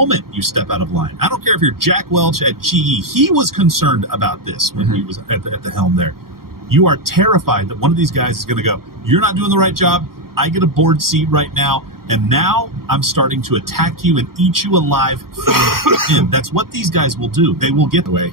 moment you step out of line, I don't care if you're Jack Welch at GE, he was concerned about this when he was at the helm there. You are terrified that one of these guys is going to go, you're not doing the right job, I get a board seat right now, and now I'm starting to attack you and eat you alive from within. That's what these guys will do. They will get away.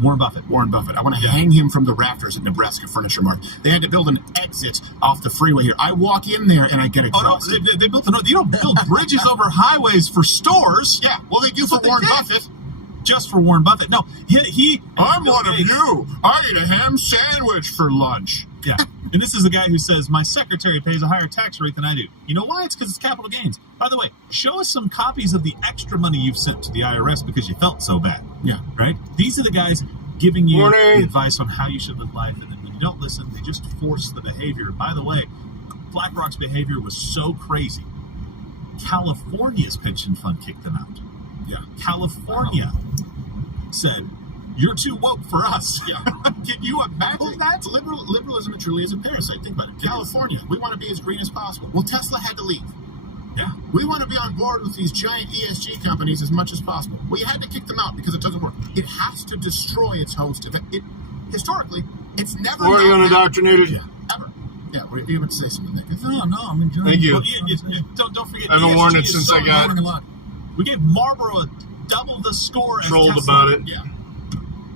Warren Buffett. I want to hang him from the rafters at Nebraska Furniture Mart. They had to build an exit off the freeway here. I walk in there and I get exhausted. Oh, no, they built you don't build bridges over highways for stores. Yeah, well, they do for Warren Buffett. Just for Warren Buffett. No, he I'm one of you. I eat a ham sandwich for lunch. Yeah, and this is the guy who says, my secretary pays a higher tax rate than I do. You know why? It's because it's capital gains. By the way, show us some copies of the extra money you've sent to the IRS because you felt so bad. Yeah. Right? These are the guys giving you Morning. the advice on how you should live life, and then when you don't listen, they just force the behavior. By the way, BlackRock's behavior was so crazy. California's pension fund kicked them out. Yeah. California said, you're too woke for us. Yeah. Can you imagine that? Liberalism truly is a parasite. Think about it. California, we want to be as green as possible. Well, Tesla had to leave. Yeah. We want to be on board with these giant ESG companies as much as possible. Well, you had to kick them out because it doesn't work. It has to destroy its host. Historically, it's never... Or are you indoctrinated? Yeah, ever. Yeah, you would say something, Nick. No, I'm enjoying Thank you. Well, don't forget, I haven't worn ESG it is since so I got important. We gave Marlboro double the score as trolled Tesla. about it. Yeah.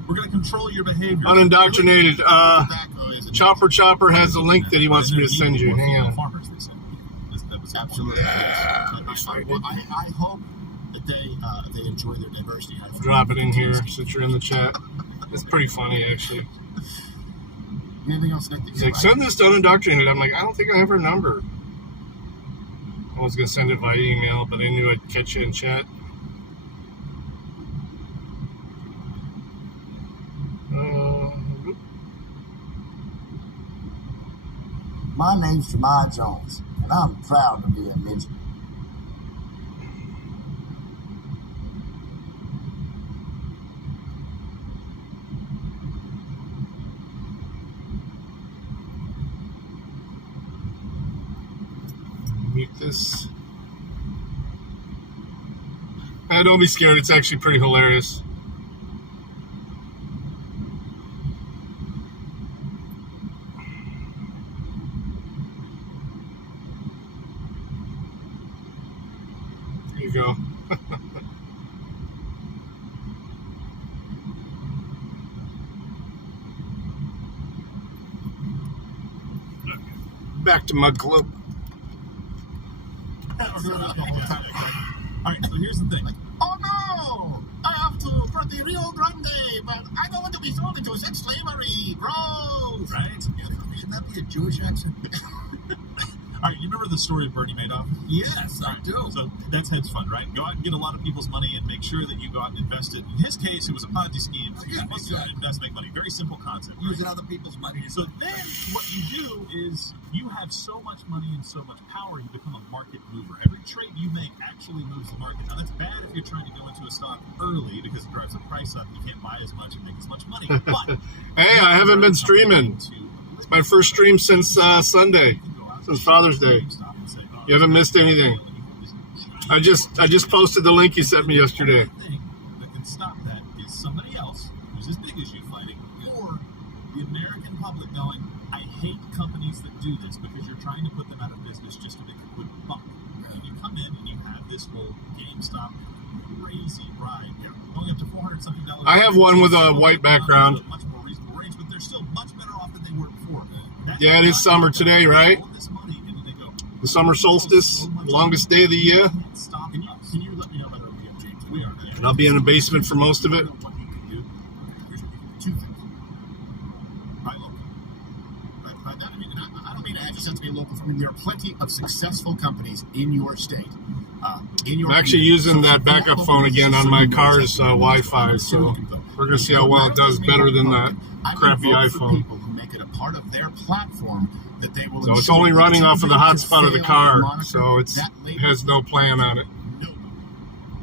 We're going to control your behavior. Unindoctrinated. Tobacco is a Chopper has a link that he wants me to send you. Hang on. Farmers, they said. That was absolutely. Yeah. I hope that they enjoy their diversity. Drop it in here since you're in the chat. It's pretty funny, actually. Anything else, Nick? He's like, send this to Unindoctrinated. I'm like, I don't think I have her number. I was going to send it via email, but I knew I'd catch you in chat. My name's Jemai Jones, and I'm proud to be a midget. Mute this. Don't be scared. It's actually pretty hilarious. There you go. Back to Mug Club. All right, so here's the thing. Oh no! I have to for the Rio Grande, but I don't want to be thrown into sex slavery. Gross! Right? Shouldn't that be a Jewish accent? All right, you remember the story of Bernie Madoff? Yes, I do. So that's hedge fund, right? Go out and get a lot of people's money and make sure that you go out and invest it. In his case, it was a Ponzi scheme. You're supposed to invest, make money. Very simple concept. Right? Using other people's money. So then what you do is you have so much money and so much power, you become a market mover. Every trade you make actually moves the market. Now, that's bad if you're trying to go into a stock early because it drives the price up. You can't buy as much and make as much money. But Hey, I haven't been streaming. It's my first stream since Sunday, since Father's Day. You haven't missed anything. I just posted the link you sent me yesterday. The thing that can stop that is somebody else who's as big as you fighting, or the American public going, I hate companies that do this because you're trying to put them out of business just to make a quick buck. And you come in and you have this whole GameStop crazy ride, going up to $400-something. I have one with a white background. Much more reasonable range, but they're still much better off than they were before. Yeah, it is summer today, right? All this money, and then they go, The summer solstice, longest day of the year. stop. Can you let me know whether we have James? We are. And I'll be in the basement for most of it. What he can do. Here's what he can do. Two things. Buy local. By that, I don't mean I just have to be local. I mean, there are plenty of successful companies in your state. I'm actually using that backup phone again on my car's Wi-Fi, so we're going to see how well it does better than that crappy iPhone. People who make it a part of their platform that they will. So it's only running off of the hotspot of the car, so it has no plan on it.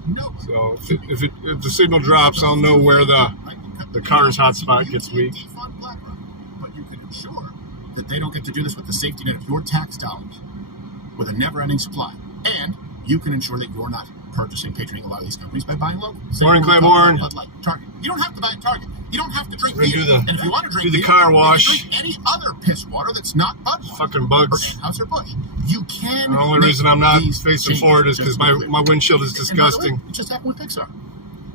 No. So if the signal drops, I'll know where the car's hotspot gets weak. But you can ensure that they don't get to do this with the safety net of your tax dollars, with a never-ending supply, and you can ensure that you're not purchasing, patroning a lot of these companies by buying local. Morning, Claiborne. Bud Light, Target. You don't have to buy at Target. You don't have to drink We're gonna beer. do the- And if you want to drink do the beer, car you wash. can drink any other piss water that's not Budweiser. Fucking Or bugs. Anheuser-Busch. You can. The only make reason I'm not these facing changes, forward is just because to be my, clear. my windshield is And by the way, disgusting. it just happened with Pixar.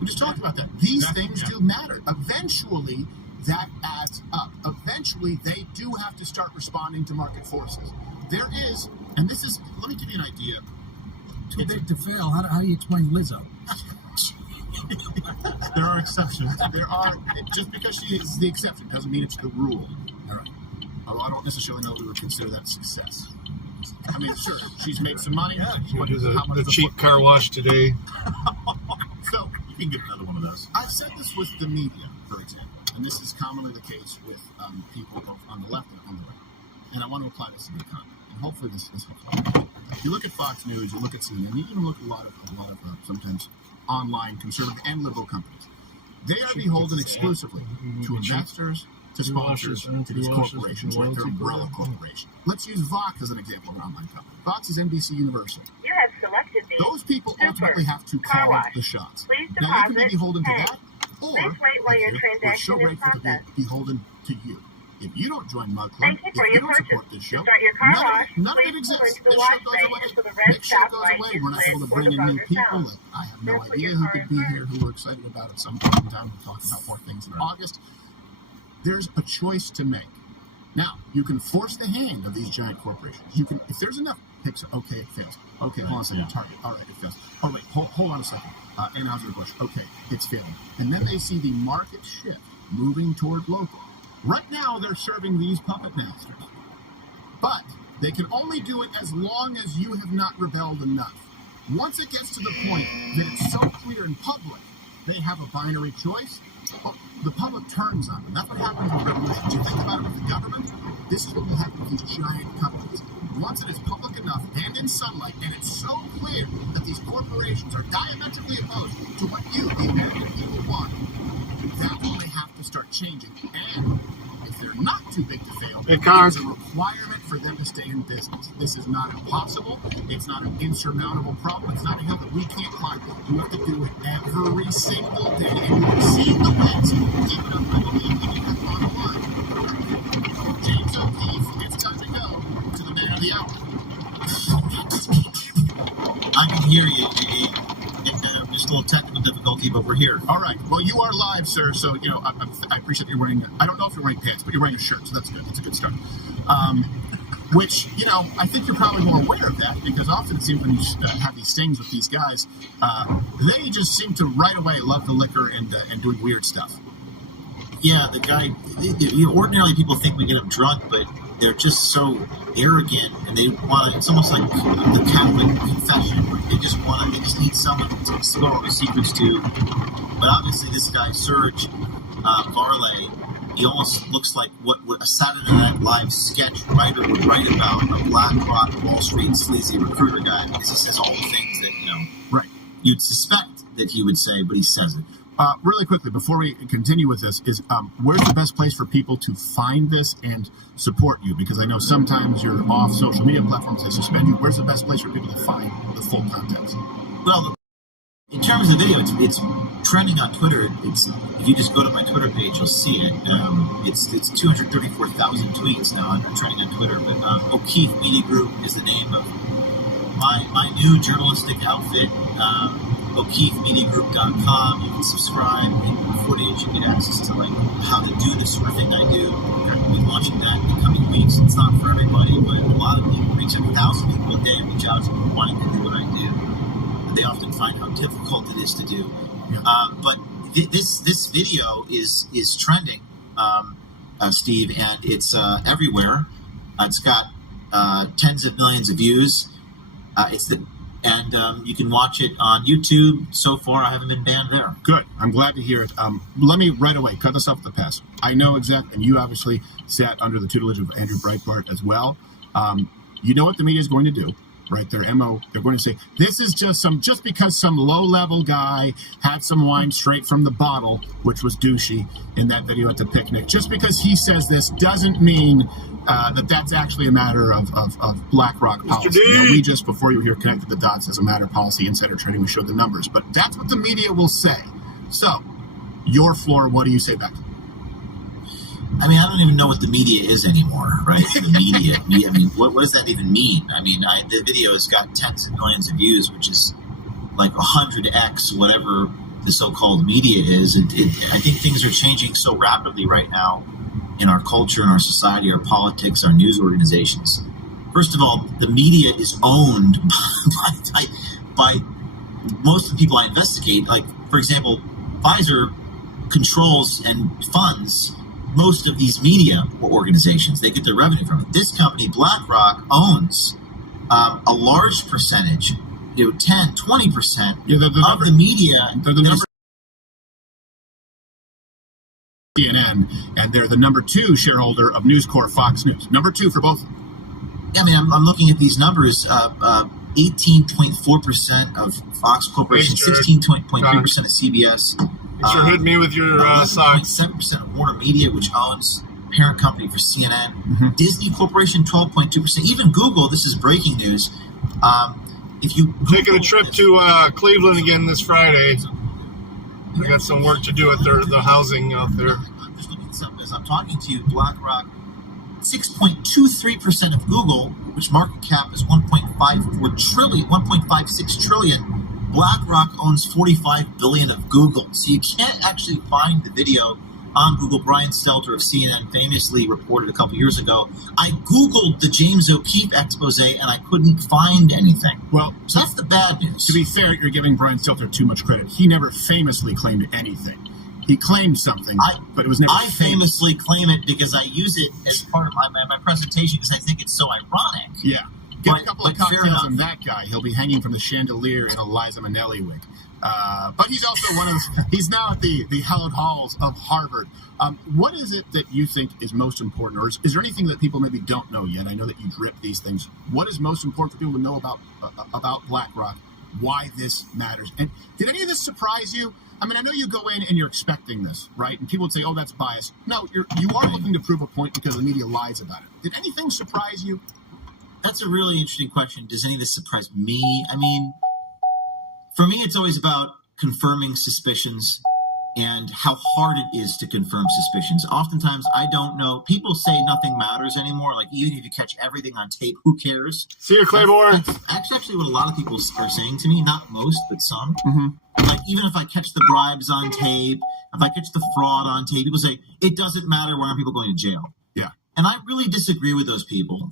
We just talked about that. These things do matter. Eventually, that adds up. Eventually, they do have to start responding to market forces. There is, and this is, let me give you an idea. Too big to fail. How do you explain Lizzo? There are exceptions. There are, just because she is the exception doesn't mean it's the rule. All right. Although I don't necessarily know that we would consider that a success. I mean, sure, she's made some money. We'll do How much the is cheap car wash today. So, You can get another one of those. I've said this with the media, for example, and this is commonly the case with people both on the left and on the right. And I want to apply this to the economy, and hopefully this helps. If you look at Fox News, you look at CNN, you even look at a lot of sometimes online conservative and liberal companies. They are beholden exclusively to investors, to sponsors, to these corporations, like their umbrella corporation. Let's use Vox as an example of an online company. Vox is NBC Universal. You have selected the Those people Super ultimately have to Car call Wash. the shots. Please Now, you can be deposit beholden to 10. that, or Please wait while your we're transaction so is grateful to processed. be beholden to you. If you don't join Mug Club, Thank you if for you your don't purchase. support this To show, start your car wash, none of please it pull exists. into the This wash show goes bay away. until the red Next show stop goes light away. is We're not lit able to for bring the in new buzzer people. sound. Like, I have no Then put idea your who car could in be park. here, who we're excited about at some point in time. We'll talk about more things in August. There's a choice to make. Now, you can force the hand of these giant corporations. You can, if there's enough Pixar, okay, it fails. Okay, hold on a second, Target, all right, it fails. Oh, wait, hold on a second. Anheuser-Busch, okay, it's failing. And then they see the market shift moving toward local. Right now, they're serving these puppet masters. But they can only do it as long as you have not rebelled enough. Once it gets to the point that it's so clear in public they have a binary choice, well, the public turns on them. That's what happens with revolutions. You think about it with the government, this is what will happen with these giant companies. Once it is public enough and in sunlight, and it's so clear that these corporations are diametrically opposed to what you, the American people, want, that's when they have to start changing. And if they're not too big to fail, Hey, Cons. it's a requirement for them to stay in business. This is not impossible. It's not an insurmountable problem. It's not a hill that we can't climb. You have to do it every single day. And you've seen the wins. Keep it up. I believe you have on the line. James O'Keefe, it's time to go to the man of the hour. I can hear you. Just a little technical difficulty, but we're here. All right. Well, you are live, sir. So, you know, I appreciate that you're wearing, I don't know if you're wearing pants, but you're wearing a shirt. So that's good. That's a good start. Which, you know, I think you're probably more aware of that because often it seems when you have these things with these guys, they just seem to right away love the liquor and doing weird stuff. Yeah, the guy. Ordinarily, people think we get them drunk, but they're just so arrogant, and they want. It's almost like the Catholic confession. They just want. They just need someone to spill all the secrets to. But obviously, this guy Serge Varley, he almost looks like what a Saturday Night Live sketch writer would write about a BlackRock Wall Street sleazy recruiter guy, because he says all the things that Right. you'd suspect that he would say, but he says it. Really quickly, before we continue with this, is where's the best place for people to find this and support you? Because I know sometimes you're off social media platforms, they suspend you. Where's the best place for people to find the full context? Well, in terms of video, it's trending on Twitter. It's if you just go to my Twitter page, you'll see it. It's 234,000 tweets now. I'm trending on Twitter. But O'Keefe Media Group is the name of my new journalistic outfit. O'KeefeMediaGroup.com. You can subscribe, get footage, you get access to like how to do this sort of thing I do. We'll be launching that in the coming weeks. It's not for everybody, but a lot of people reach out. 1,000 people a day reach out wanting to do what I do. They often find how difficult it is to do. But this video is trending, Steve, and it's everywhere. It's got tens of millions of views. You can watch it on YouTube. So far, I haven't been banned there. Good. I'm glad to hear it. Let me right away cut this off at the pass. I know exactly, and you obviously sat under the tutelage of Andrew Breitbart as well. You know what the media is going to do. right? Their MO, they're going to say, this is just because some low-level guy had some wine straight from the bottle, which was douchey in that video at the picnic, just because he says this doesn't mean that's actually a matter of BlackRock policy. We just, before you were here, connected the dots as a matter of policy, insider trading, we showed the numbers, but that's what the media will say. So, your floor, what do you say back? I mean, I don't even know what the media is anymore, right? The media. I mean, what does that even mean? I mean, the video has got tens of millions of views, which is like 100x whatever the so-called media is. I think things are changing so rapidly right now in our culture, in our society, our politics, our news organizations. First of all, the media is owned by most of the people I investigate. Like, for example, Pfizer controls and funds most of these media organizations. They get their revenue from it. This company, BlackRock, owns a large percentage, 10, 20% of the media. They're the number CNN, and they're the number 2 shareholder of News Corp Fox News. Number 2 for both. Yeah, I mean, I'm looking at these numbers. 18.4% of Fox Corporation, 16.3% of CBS. Thanks for hitting me with your socks. 11.7% of Warner Media, which owns parent company for CNN. Disney Corporation, 12.2%. Even Google, this is breaking news. If you taking a trip to Cleveland again this Friday. I got some work to do at the housing out there. I'm just looking at something as I'm talking to you. BlackRock, 6.23% of Google, which market cap is 1.56 trillion. BlackRock owns 45 billion of Google. So you can't actually find the video on Google. Brian Stelter of CNN famously reported a couple years ago, I Googled the James O'Keefe expose and I couldn't find anything. Well, so that's the bad news. To be fair, you're giving Brian Stelter too much credit. He never famously claimed anything. He claimed something, but it was never famously claim it because I use it as part of my presentation because I think it's so ironic. Yeah. Get a couple of cocktails on that guy. He'll be hanging from the chandelier in a Liza Minnelli wig. But he's also he's now at the hallowed halls of Harvard. What is it that you think is most important? Or is there anything that people maybe don't know yet? I know that you drip these things. What is most important for people to know about BlackRock? Why this matters? And did any of this surprise you? I mean, I know you go in and you're expecting this, right? And people would say, oh, that's bias. No, you are looking to prove a point because the media lies about it. Did anything surprise you? That's a really interesting question. Does any of this surprise me? I mean, for me, it's always about confirming suspicions and how hard it is to confirm suspicions. Oftentimes, I don't know. People say nothing matters anymore. Like, even if you catch everything on tape, who cares? See you, Claiborne. That's actually what a lot of people are saying to me. Not most, but some. Like, even if I catch the bribes on tape, if I catch the fraud on tape, people say, it doesn't matter. Why aren't people going to jail? Yeah. And I really disagree with those people.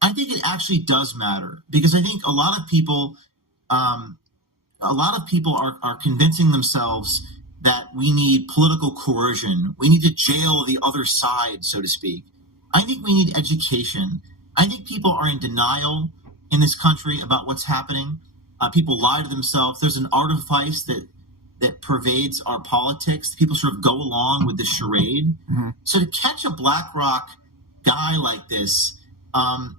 I think it actually does matter because I think a lot of people are convincing themselves that we need political coercion. We need to jail the other side, so to speak. I think we need education. I think people are in denial in this country about what's happening. People lie to themselves. There's an artifice that pervades our politics. People sort of go along with the charade. So to catch a BlackRock guy like this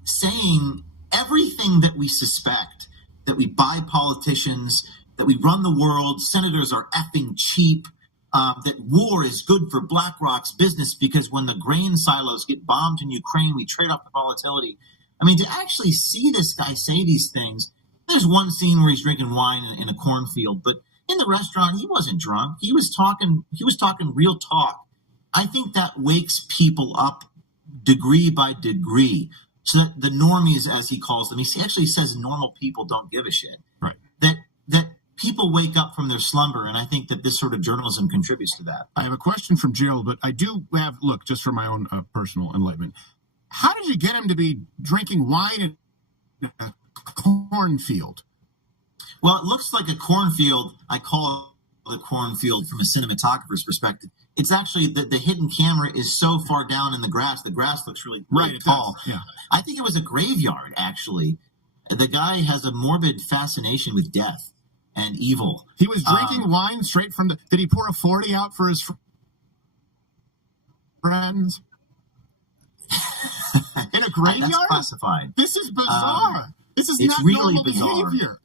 saying everything that we suspect, that we buy politicians, that we run the world, senators are effing cheap, that war is good for BlackRock's business because when the grain silos get bombed in Ukraine, we trade off the volatility. I mean, to actually see this guy say these things, there's one scene where he's drinking wine in a cornfield, but in the restaurant, he wasn't drunk. He was talking real talk. I think that wakes people up degree by degree. So that the normies, as he calls them, he actually says normal people don't give a shit. Right. That people wake up from their slumber, and I think that this sort of journalism contributes to that. I have a question from Gerald, but I do have, look, just for my own personal enlightenment, how did you get him to be drinking wine in a cornfield? Well, it looks like a cornfield. I call it a cornfield from a cinematographer's perspective. It's actually the hidden camera is so far down in the grass. The grass looks really tall. Yeah. I think it was a graveyard, actually. The guy has a morbid fascination with death and evil. He was drinking wine straight from the... Did he pour a 40 out for his friends? In a graveyard? That's classified. This is bizarre. This is It's not really normal bizarre. behavior.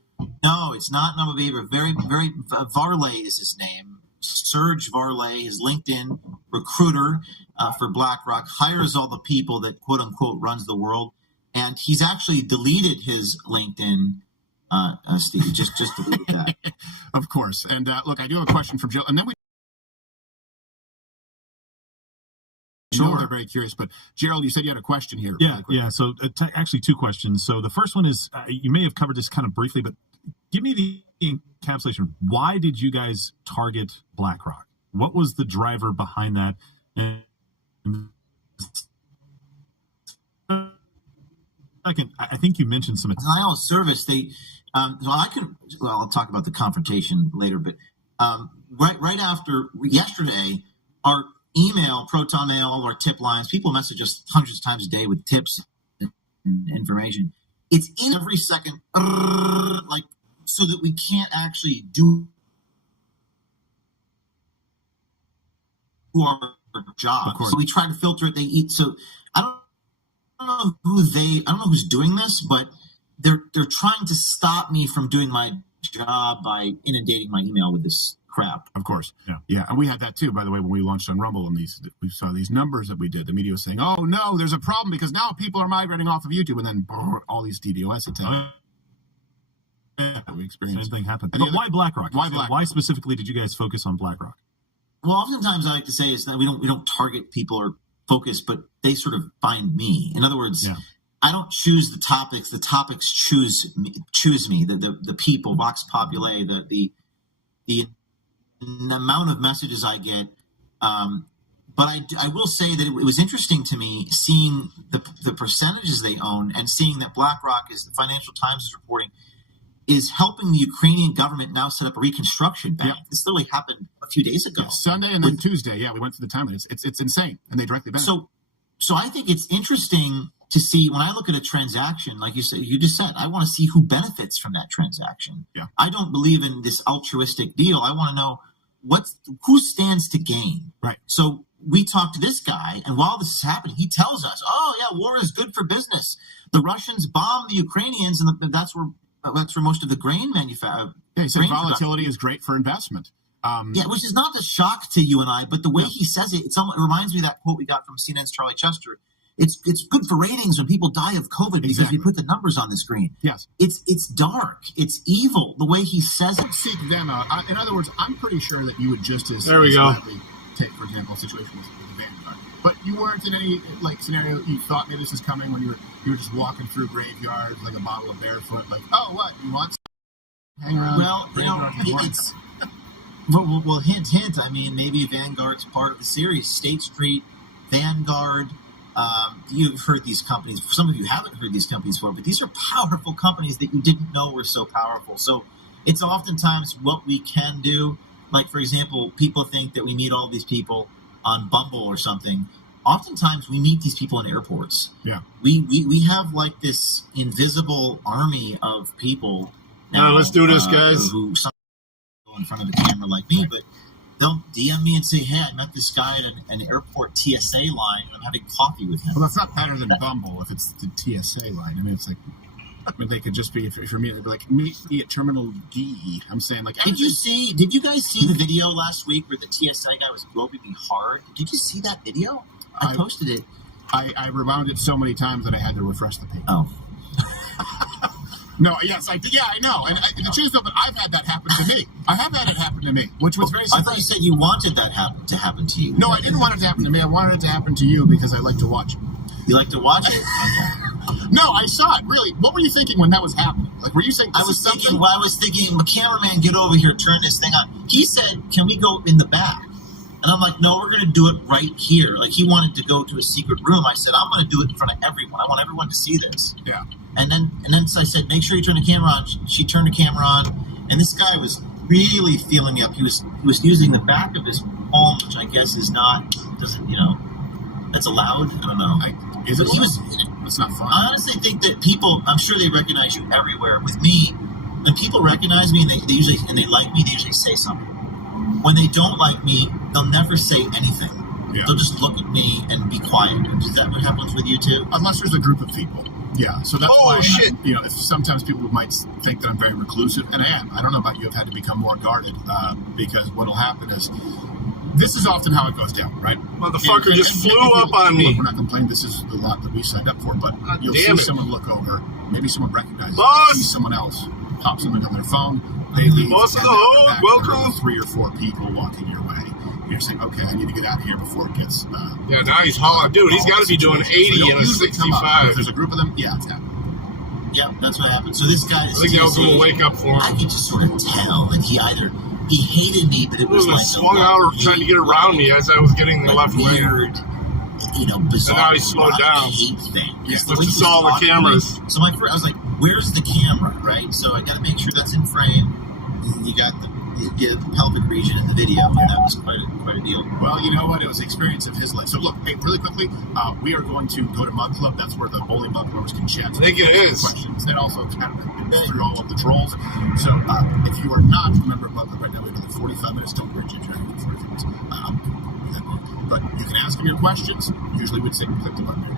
No, it's not normal behavior. Very, Varley is his name. Serge Varley, his LinkedIn recruiter for BlackRock, hires all the people that quote unquote runs the world, and he's actually deleted his LinkedIn. Steve, just deleted that. Of course. And look, I do have a question from Jill, and then we. Sure, they're very curious. But Gerald, you said you had a question here. Yeah, really yeah. So actually, two questions. So the first one is you may have covered this kind of briefly, but give me the encapsulation. Why did you guys target BlackRock? What was the driver behind that? And I think you mentioned some. Denial of service. I'll talk about the confrontation later, but right after yesterday, our email, Proton Mail, all our tip lines, people message us hundreds of times a day with tips and information. It's in every second, like, so that we can't actually do our job. Of course. So we try to filter it. They eat. So I don't know who's doing this, but they're trying to stop me from doing my job by inundating my email with this crap. Of course. Yeah. And we had that too, by the way, when we launched on Rumble, and we saw these numbers that we did. The media was saying, oh no, there's a problem because now people are migrating off of YouTube, and then all these DDoS attacks. We experienced. Same thing happened. And But why BlackRock? Why BlackRock? Why specifically did you guys focus on BlackRock? Well, oftentimes I like to say is that we don't target people or focus, but they sort of find me. In other words, I don't choose the topics. The topics choose me. The people, Vox Populi, the amount of messages I get. But I will say that it was interesting to me seeing the percentages they own and seeing that BlackRock, as the Financial Times is reporting, is helping the Ukrainian government now set up a reconstruction bank. Yep. This literally happened a few days ago. Sunday and then Tuesday. Yeah, we went through the timeline. It's insane, and they directly benefit. So I think it's interesting to see when I look at a transaction, like you just said, I want to see who benefits from that transaction. Yeah. I don't believe in this altruistic deal. I want to know who stands to gain. Right. So we talked to this guy, and while this is happening, he tells us, "Oh yeah, war is good for business. The Russians bomb the Ukrainians, and that's where most of the grain manufacturing." Yeah, he said volatility is great for investment. Which is not a shock to you and I, but the way he says it, it reminds me of that quote we got from CNN's Charlie Chester. It's good for ratings when people die of COVID because we put the numbers on the screen. Yes. It's dark. It's evil, the way he says it. Seek them out. In other words, I'm pretty sure that you would just as There we go. gladly take, for example, a situation with the Vanguard. But you weren't in any scenario you thought maybe this was coming when you were just walking through graveyards like a bottle of barefoot, like, oh, what, you want some? Hang around? Well, it's well, hint. I mean, maybe Vanguard's part of the series. State Street, Vanguard. You've heard these companies. Some of you haven't heard these companies before, but these are powerful companies that you didn't know were so powerful. So it's oftentimes what we can do. Like, for example, people think that we meet all these people on Bumble or something. Oftentimes we meet these people in airports. Yeah. We have like this invisible army of people. Now, let's do this, guys. Who go in front of the camera like me, but they'll DM me and say, "Hey, I met this guy at an airport TSA line, and I'm having coffee with him." Well, that's not better than Bumble if it's the TSA line. I mean, it's like, they could just be, if you're meeting, they'd be like, meet me at Terminal D. I'm saying, like, Did you guys see the video last week where the TSA guy was groping me hard? Did you see that video? I posted it. I rewound it so many times that I had to refresh the page. Oh. No, yes, I did. Yeah, I know. And the truth of it, I've had that happen to me. I have had it happen to me, which was very I thought you said you wanted that to happen to you. No, I didn't want it to happen to me. I wanted it to happen to you because I like to watch it. You like to watch it? No, I saw it. Really. What were you thinking when that was happening? Like, were you saying I was thinking, cameraman, get over here, turn this thing on. He said, "Can we go in the back?" And I'm like, "No, we're going to do it right here." Like, he wanted to go to a secret room. I said, "I'm going to do it in front of everyone. I want everyone to see this." Yeah. And then I said, "Make sure you turn the camera on." She turned the camera on, and this guy was really feeling me up. He was using the back of his palm, which I guess that's allowed. I don't know. Is it? He was. It's not fun. I honestly think that people, I'm sure they recognize you everywhere. With me, when people recognize me and they like me, they usually say something. When they don't like me, they'll never say anything. Yeah. They'll just look at me and be quiet. Is that what happens with you too? Unless there's a group of people. Yeah, so that's Oh, why shit. if sometimes people might think that I'm very reclusive, and I am. I don't know about you. I've had to become more guarded because what'll happen is this is often how it goes down, right? Motherfucker just flew up on me. Look, we're not complaining. This is the lot that we signed up for, but you'll see damn it. someone look over, maybe someone recognizes, Boss! see someone else pop something on their phone. They leave. Boss of and the then hole, back, welcome. there are 3 or 4 people walking your way. And you're saying, okay, I need to get out of here before it gets. Yeah, now he's hauling. Dude, he's got to be doing 80 and a 65. If there's a group of them, yeah, it's happening. Yeah, that's what happened. So this guy I is think that was going to wake up for I him. could just sort of tell that he hated me, but it was He like swung out or trying to get around me as I was getting the left lane. weird, bizarre. And now he's slowed down. Hate thing. Yeah, It's the let's way just he was all the talking to me. cameras. So I was like, "Where's the camera?" Right. So I got to make sure that's in frame. You got the pelvic region in the video, and that was quite a deal. Well, you know what? It was the experience of his life. So look, hey, really quickly, we are going to go to Mug Club. That's where the bowling bug members can chat. I think it is. Questions. That also kind of through all of the trolls. So if you are not a member of Mug Club right now, we have another 45 minutes. Don't bridge your journey for things. But you can ask him your questions. Usually we'd say click the button there.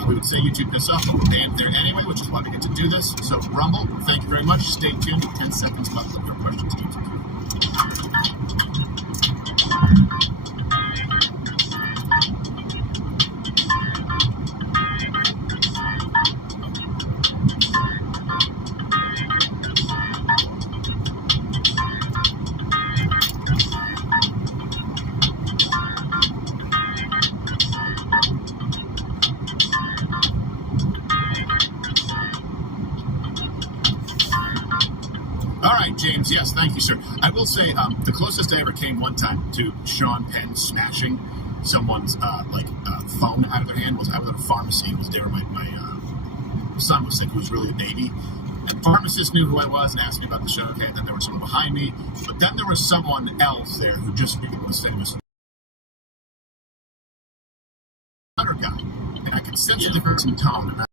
So we would say YouTube piss off, but we're banned there anyway, which is why we get to do this. So Rumble, thank you very much. Stay tuned. 10 seconds left of your questions. All right, James. Yes, thank you, sir. I will say the closest I ever came one time to Sean Penn smashing someone's phone out of their hand was I was at a pharmacy. It was there. My son was sick. He was really a baby. And the pharmacist knew who I was and asked me about the show. Okay, and then there was someone behind me, but then there was someone else there who just was saying this other guy, and I could sense the difference in tone. And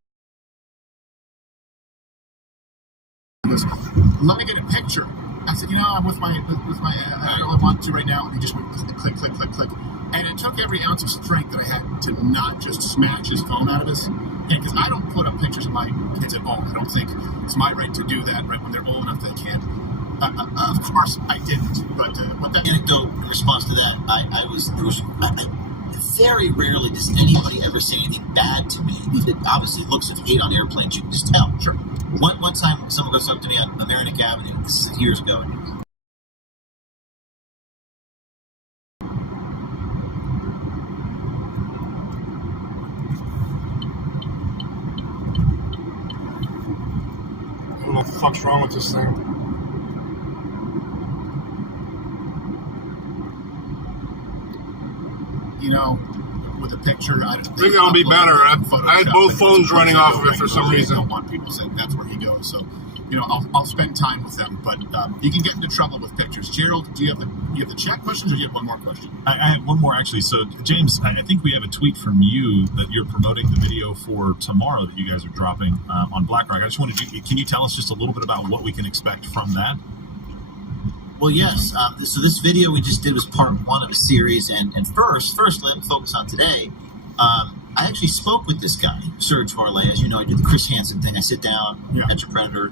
let me get a picture. I said, I'm with my, I don't want to right now. And he just went click, click, click, click. And it took every ounce of strength that I had to not just smash his phone out of his hand, because I don't put up pictures of my kids at all. I don't think it's my right to do that right when they're old enough they can. Of course, I didn't. But what that Anecdote in response to that, very rarely does anybody ever say anything bad to me. It obviously looks of hate on airplanes, you can just tell. Sure. One time, someone goes up to me on Mamaroneck Avenue. This is years ago. I don't know what the fuck's wrong with this thing. With a picture, I think that'll be better. I had both phones running off of it for some reason. I don't want people saying that's where he goes. So, I'll spend time with them, but you can get into trouble with pictures. Gerald, do you have the chat questions, or do you have one more question? I have one more, actually. So, James, I think we have a tweet from you that you're promoting the video for tomorrow that you guys are dropping on BlackRock. I just wanted can you tell us just a little bit about what we can expect from that? Well, yes. So this video we just did was part 1 of a series, and first, let me focus on today. I actually spoke with this guy, Serge Varley. As you know, I do the Chris Hansen thing. I sit down, at your Predator,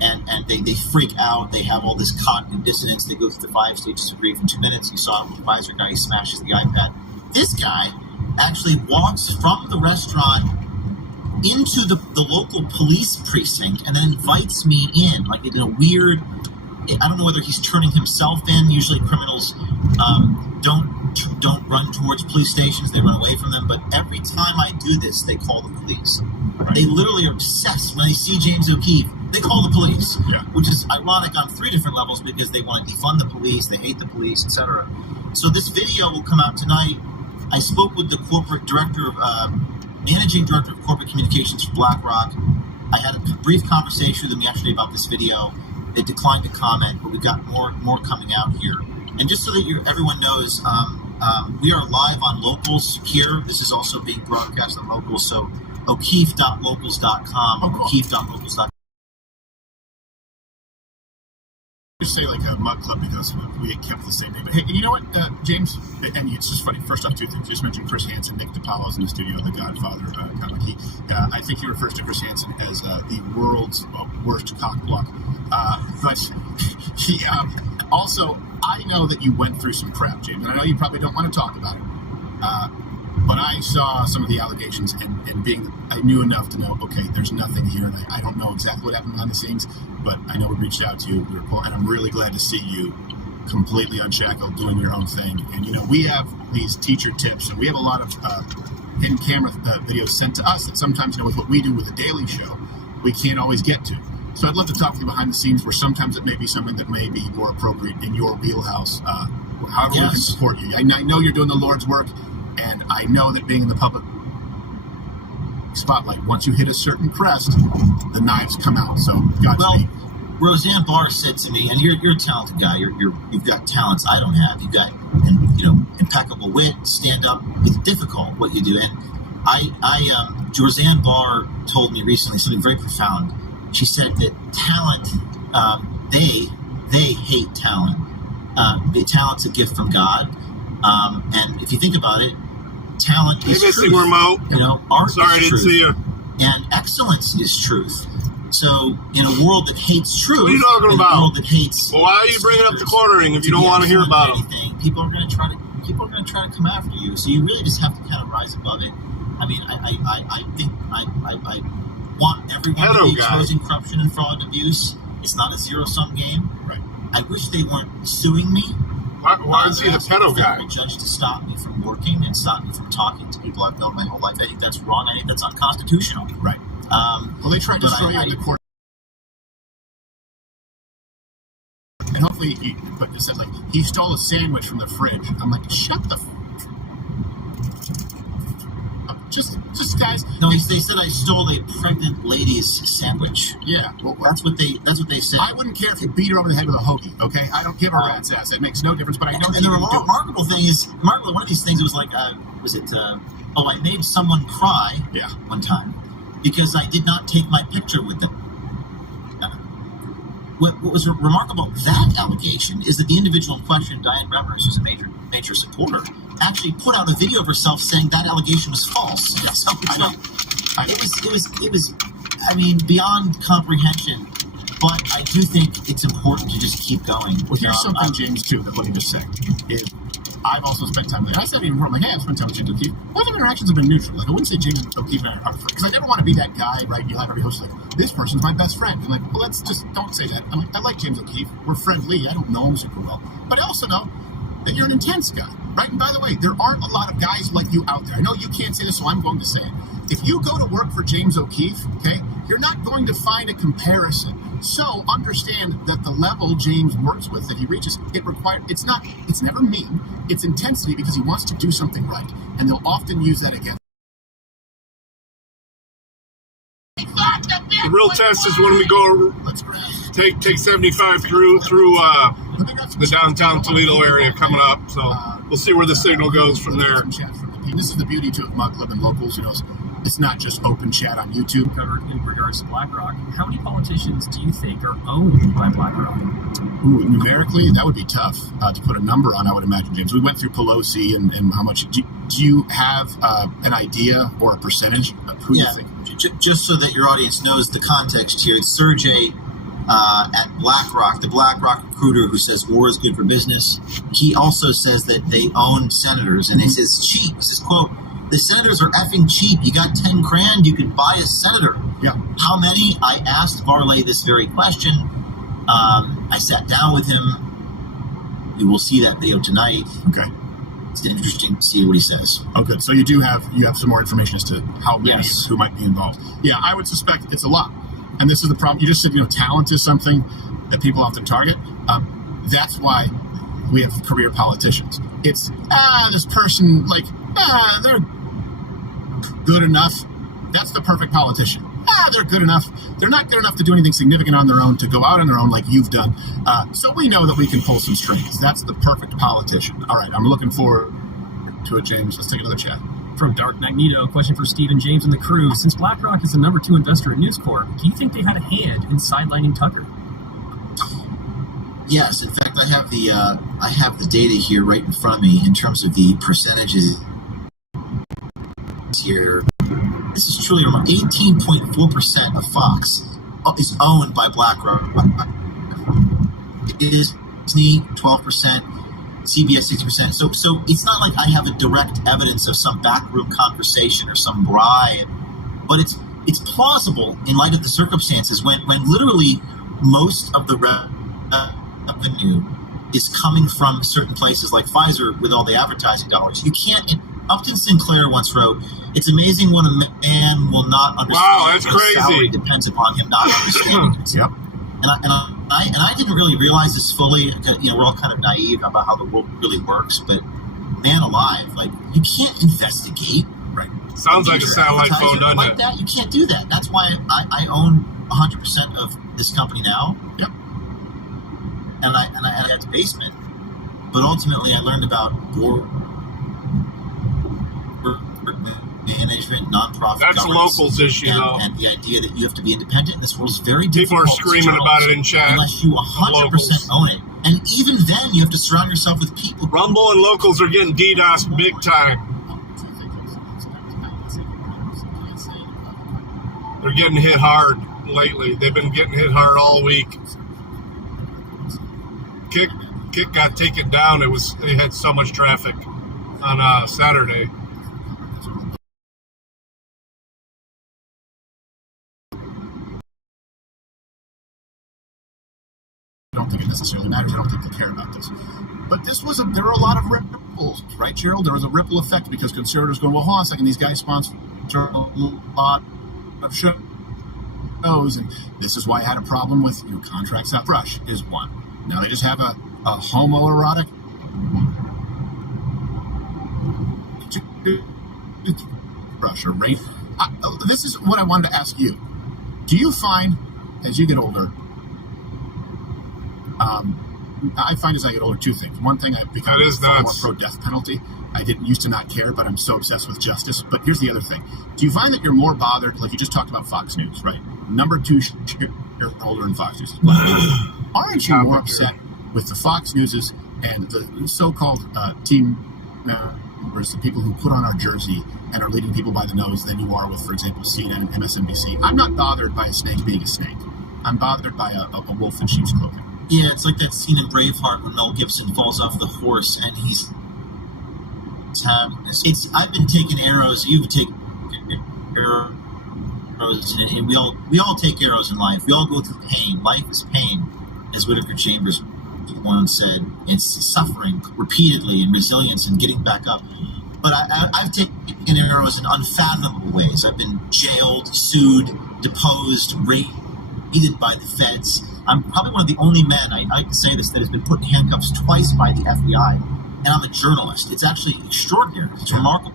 and they freak out. They have all this cognitive dissonance. They go through the 5 stages of grief in 2 minutes. You saw the advisor guy, he smashes the iPad. This guy actually walks from the restaurant into the local police precinct and then invites me in, like in a weird... I don't know whether he's turning himself in. Usually criminals don't run towards police stations. They run away from them. But every time I do this, they call the police. Right. They literally are obsessed. When they see James O'Keefe, they call the police, which is ironic on 3 different levels because they want to defund the police, they hate the police, etc. So this video will come out tonight. I spoke with the managing director of corporate communications for BlackRock. I had a brief conversation with them yesterday about this video. They declined to comment, but we've got more coming out here. And just so that everyone knows, we are live on Locals here. This is also being broadcast on Locals, so O'Keefe.locals.com. Oh, cool. O'Keefe.locals.com. just say like a mug club because we kept the same name. But hey, you know what, James? And it's just funny. First off, two things. You just mentioned Chris Hansen. Nick DiPaolo's in the studio, the Godfather. Kind of like I think he refers to Chris Hansen as the world's worst cock block. But he also, I know that you went through some crap, James, and I know you probably don't want to talk about it. But I saw some of the allegations, and I knew enough to know, okay, there's nothing here, and I don't know exactly what happened behind the scenes, but I know we reached out to you, and I'm really glad to see you completely unshackled, doing your own thing. And, we have these teacher tips, and we have a lot of hidden camera videos sent to us that sometimes, with what we do with the Daily Show, we can't always get to. So I'd love to talk to you behind the scenes where sometimes it may be something that may be more appropriate in your wheelhouse, however we can support you. I know you're doing the Lord's work, and I know that being in the public spotlight, once you hit a certain crest, the knives come out. So Godspeed. Well, Roseanne Barr said to me, and you're a talented guy. You've got talents I don't have. You've got impeccable wit, stand up. It's difficult what you do. And Roseanne Barr told me recently something very profound. She said that talent, they hate talent. The talent's a gift from God. And if you think about it, talent is truth. Remote. Art Sorry, is I didn't truth. see you. And excellence is truth. So, in a world that hates truth, what are you talking in about? a world that hates, well, why are you bringing up the quartering if you don't want to hear about it? People are going to try to come after you. So you really just have to kind of rise above it. I mean, I think I want everyone to be exposing corruption and fraud and abuse. It's not a zero-sum game. Right. I wish they weren't suing me. Why is he the pedo guy? A judge to stop me from working and stop me from talking to people I've known my whole life. I think that's wrong. I think that's unconstitutional. Right. Well, they tried to destroy you in the court. And hopefully, but they said, he stole a sandwich from the fridge. I'm like, shut the just guys. No, they said I stole a pregnant lady's sandwich. Yeah, well, that's what they said. I wouldn't care if you beat her over the head with a hogie. Okay, I don't give a rat's ass. It makes no difference. But I know. And the remarkable thing is, one of these things was like, I made someone cry. Yeah. One time because I did not take my picture with them. What was remarkable about that allegation is that the individual in question, Diane Revers, who's a major supporter, actually put out a video of herself saying that allegation was false. Yes, so it was beyond comprehension. But I do think it's important to just keep going. Well, here's something, James, too, that let me just say. I've also spent time with her. I said even before, I'm like, hey, I've spent time with James O'Keefe. Both of our interactions have been neutral. I wouldn't say James O'Keefe and I are friends. Because I never want to be that guy, right? You'll have every host like, this person's my best friend. I'm like, well, let's just don't say that. I'm like, I like James O'Keefe. We're friendly. I don't know him super well. But I also know that you're an intense guy, right? And by the way, there aren't a lot of guys like you out there. I know you can't say this, so I'm going to say it. If you go to work for James O'Keefe, okay, you're not going to find a comparison. So understand that the level James works with, that he reaches, it's never mean, it's intensity because he wants to do something right. And they'll often use that against. The real test is when we go take 75 through the downtown Toledo area coming up. So we'll see where the signal goes from there. This is the beauty too of Mug Club and Locals. It's not just open chat on YouTube. Covered in regards to BlackRock. How many politicians do you think are owned by BlackRock? Ooh, numerically, that would be tough to put a number on, I would imagine, James. We went through Pelosi and how much. Do you have an idea or a percentage of who you think? Just so that your audience knows the context here, it's Sergey at BlackRock, the BlackRock recruiter who says war is good for business. He also says that they own senators, and he says cheap. He says, quote, the senators are effing cheap. You got 10 grand, you can buy a senator. Yeah. How many? I asked Varley this very question. I sat down with him. You will see that video tonight. Okay. It's interesting to see what he says. Oh, good. So you have some more information as to how many, who might be involved. Yeah, I would suspect it's a lot. And this is the problem. You just said, talent is something that people often target. That's why we have career politicians. It's, this person, they're good enough. That's the perfect politician. They're good enough. They're not good enough to do anything significant on their own, to go out on their own like you've done. So we know that we can pull some strings. That's the perfect politician. All right, I'm looking forward to it, James. Let's take another chat. From Dark Magneto, question for Stephen James and the crew. Since BlackRock is the number 2 investor at News Corp, do you think they had a hand in sidelining Tucker? Yes, in fact, I have the data here right in front of me in terms of the percentages here. This is truly remarkable. 18.4% of Fox is owned by BlackRock. It is Disney 12%, CBS 60%. So it's not like I have a direct evidence of some backroom conversation or some bribe, but it's plausible in light of the circumstances when literally most of the revenue is coming from certain places like Pfizer with all the advertising dollars. You can't. Upton Sinclair once wrote, "It's amazing when a man will not understand." Wow, that's his crazy. Salary depends upon him not understanding it. Yep. And I didn't really realize this fully. We're all kind of naive about how the world really works, but man alive, like you can't investigate. Right. Sounds like a satellite phone, doesn't like it? that. You can't do that. That's why I own 100% of this company now. Yep. And I had the basement, but ultimately I learned about board management, nonprofit. That's a governance, locals issue, though. and the idea that you have to be independent in this world is very People difficult. are screaming about it in chat. Unless you 100% own it, and even then you have to surround yourself with people. Rumble and locals are getting DDoS big time. They're getting hit hard lately. They've been getting hit hard all week. Kick got taken down. They had so much traffic on Saturday. I don't think it necessarily matters. I don't think they care about this. But there were a lot of ripples, right, Gerald? There was a ripple effect because conservatives going, well, hold on a second, these guys sponsor a lot of shows, and this is why I had a problem with contracts out brush is one. Now they just have a homoerotic brush or rape. This is what I wanted to ask you. Do you find, as you get older, I find as I get older two things. One thing, I've become far more pro-death penalty. I didn't used to not care, but I'm so obsessed with justice. But here's the other thing. Do you find that you're more bothered, like you just talked about Fox News, right? Number 2 shareholder in Fox News is Black. Aren't you more upset with the Fox Newses and the so-called team members, the people who put on our jersey and are leading people by the nose than you are with, for example, CNN and MSNBC? I'm not bothered by a snake being a snake. I'm bothered by a wolf in sheep's clothing. Yeah, it's like that scene in Braveheart when Mel Gibson falls off the horse and he's having this. I've been taking arrows. You've taken arrows, and we all take arrows in life. We all go through pain. Life is pain, as Whittaker Chambers once said. It's suffering repeatedly and resilience and getting back up. But I've taken arrows in unfathomable ways. I've been jailed, sued, deposed, raided by the feds. I'm probably one of the only men, I can say this, that has been put in handcuffs twice by the FBI, and I'm a journalist. It's actually extraordinary. It's remarkable,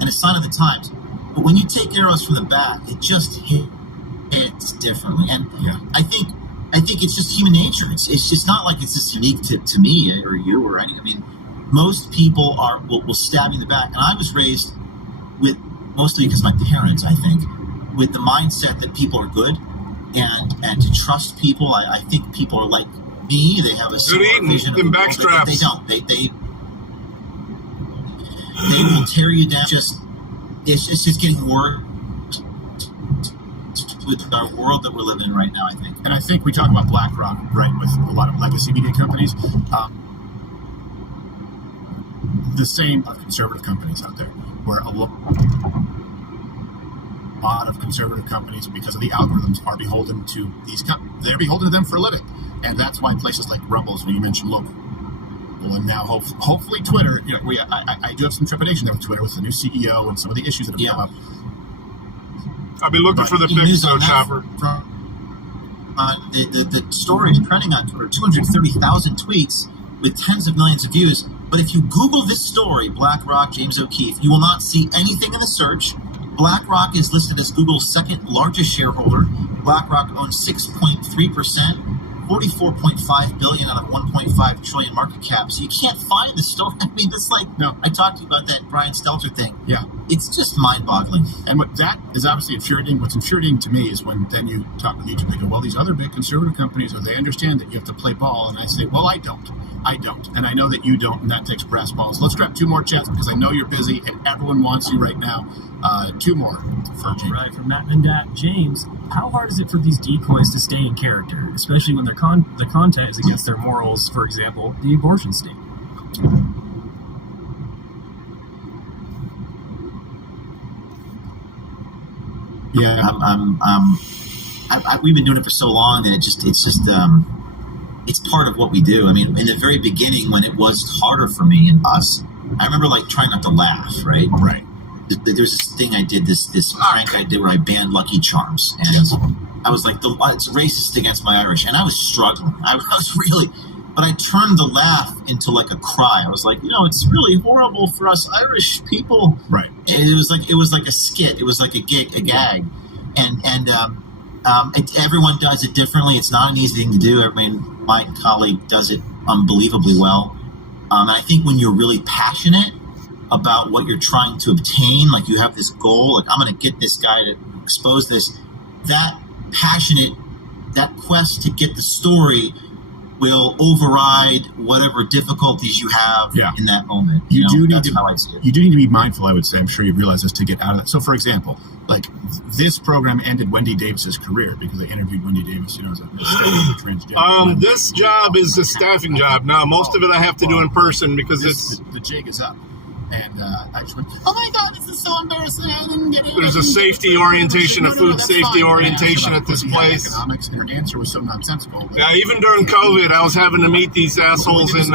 and a sign of the times. But when you take arrows from the back, it just hits differently. And I think it's just human nature. It's just not like it's just unique to me or you or any. I mean, most people will stab you in the back, and I was raised with, mostly because of my parents, I think, with the mindset that people are good. And to trust people, I think people are like me. They have a similar vision of the world. They don't. They will tear you down. It's just getting worse with our world that we're living in right now, I think. And I think we talk about BlackRock, right, with a lot of legacy media companies. The same conservative companies out there, where a lot of conservative companies, because of the algorithms, are beholden to these companies. They're beholden to them for a living. And that's why places like Rumbles, when you mentioned local, and now hopefully Twitter, I do have some trepidation there with Twitter with the new CEO and some of the issues that have come up. I'll be looking for the Pixel Chopper. The story is trending on Twitter, 230,000 tweets with tens of millions of views. But if you Google this story, BlackRock, James O'Keefe, you will not see anything in the search. BlackRock is listed as Google's second largest shareholder. BlackRock owns 6.3%. $44.5 billion out of $1.5 trillion market cap. So you can't find the story. I mean, it's like, No. I talked to you about that Brian Stelter thing. Yeah. It's just mind-boggling. And what that is obviously infuriating. What's infuriating to me is when then you talk with YouTube, they go, well, these other big conservative companies, they understand that you have to play ball. And I say, well, I don't. And I know that you don't, and that takes brass balls. Let's grab 2 more chats because I know you're busy and everyone wants you right now. 2 more for James. Right, from Matt and James, how hard is it for these decoys to stay in character, especially when the content is against their morals, for example, the abortion state? Yeah. We've been doing it for so long that it's part of what we do. I mean, in the very beginning, when it was harder for me and us, I remember like trying not to laugh, right? Right. There's this thing I did, this prank I did where I banned Lucky Charms, and I was like, it's racist against my Irish, and I was struggling. I was really, but I turned the laugh into like a cry. I was like, it's really horrible for us Irish people. Right. It was like a skit. It was like a gag, and everyone does it differently. It's not an easy thing to do. I mean, my colleague does it unbelievably well, and I think when you're really passionate about what you're trying to obtain, like you have this goal, like I'm going to get this guy to expose this, that quest to get the story will override whatever difficulties you have in that moment. You do need that's to, how I see it. You do need to be mindful, I would say. I'm sure you realize this, to get out of that. So, for example, like this program ended Wendy Davis's career because they interviewed Wendy Davis, as a transgender. This job is a staffing job. Now, most of it I have to do in person because the jig is up. And I just went, oh my God, this is so embarrassing. I didn't get it. There's a safety orientation, a food that's safety fine. orientation at this place. Economics, and her answer was so nonsensical. Yeah, even during COVID, I was having to meet these assholes in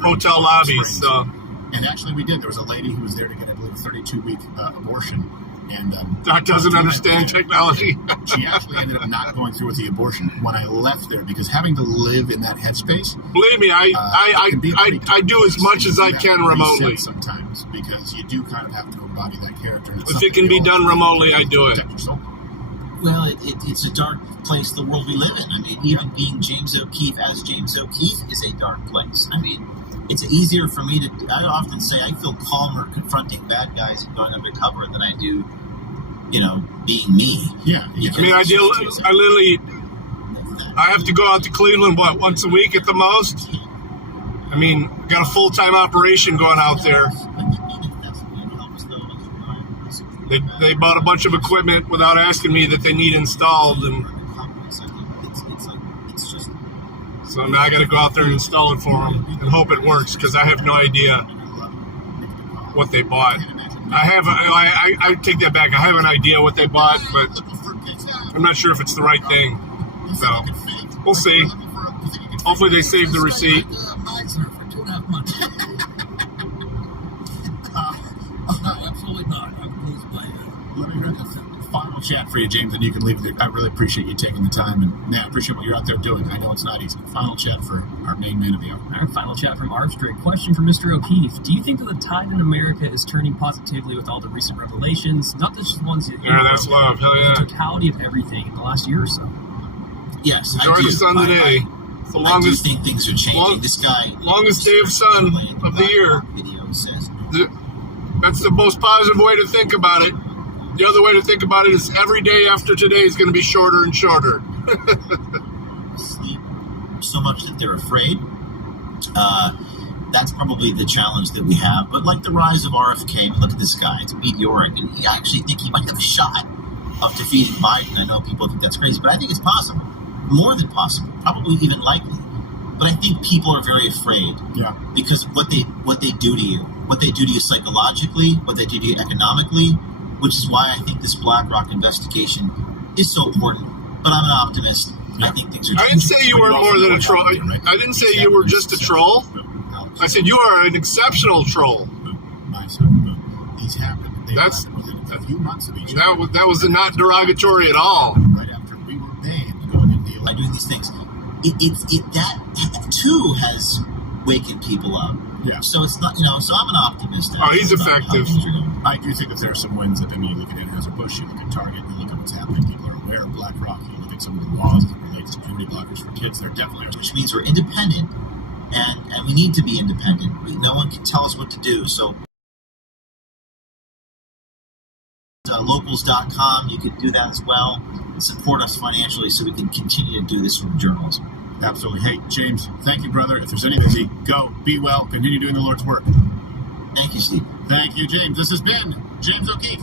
hotel lobbies. So. And actually, we did. There was a lady who was there to get, I believe, a 32-week abortion. And Doc doesn't understand technology. She actually ended up not going through with the abortion when I left there, because having to live in that headspace. Believe me, I do as much as I can remotely. Sometimes, because you do kind of have to embody that character. If it can be done remotely, I do it. Well, it's a dark place, the world we live in. I mean, even being James O'Keefe as James O'Keefe is a dark place. I mean, it's easier for me to, I often say I feel calmer confronting bad guys and going undercover than I do, being me. Yeah. I mean, I have to go out to Cleveland, once a week at the most? I mean, got a full-time operation going out there. They bought a bunch of equipment without asking me that they need installed, and so now I got to go out there and install it for them and hope it works, because I have no idea what they bought. I take that back. I have an idea what they bought, but I'm not sure if it's the right thing. So we'll see. Hopefully they save the receipt. Absolutely not. I'm pleased by Let me read the final chat for you, James, and you can leave it. I really appreciate you taking the time, and I appreciate what you're out there doing. I know it's not easy. Final chat for our main man of the hour. Our final chat from Armstrong. Question for Mr. O'Keefe. Do you think that the tide in America is turning positively with all the recent revelations? Not just ones that that's love. Hell yeah. The totality of everything in the last year or so. Yes, enjoy the sun today. The longest, I do think things are changing. This guy, longest day of sun of the year. Video says that's the most positive way to think about it. The other way to think about it is every day after today is going to be shorter and shorter. Sleep so much that they're afraid. That's probably the challenge that we have. But like the rise of RFK, look at this guy. It's meteoric. And I actually think he might have a shot of defeating Biden. I know people think that's crazy, but I think it's possible. More than possible. Probably even likely. But I think people are very afraid. Yeah. Because what they do to you. What they do to you psychologically, what they do to you economically, which is why I think this BlackRock investigation is so important. But I'm an optimist. Yeah. I think things are changing. I didn't say you were more than a troll. I didn't say you were just a troll. I said you are an exceptional troll. These happened. That's within a few months of each other. That was not derogatory at all. Right after we were banned going into the election. By doing these things, that too has wakened people up. Yeah. So it's not, so I'm an optimist. Oh, he's effective. I do think that there are some wins that, you look at Anheuser-Busch, you look at Target, you look at what's happening, people are aware of BlackRock, you look at violate some of the laws as it relates to puberty blockers for kids. There definitely are. which means we're independent, and we need to be independent. No one can tell us what to do. So locals.com, you can do that as well. Support us financially so we can continue to do this from journalism. Absolutely. Hey, James, thank you, brother. If there's anything, go, be well, continue doing the Lord's work. Thank you, Steve. Thank you, James. This has been James O'Keefe.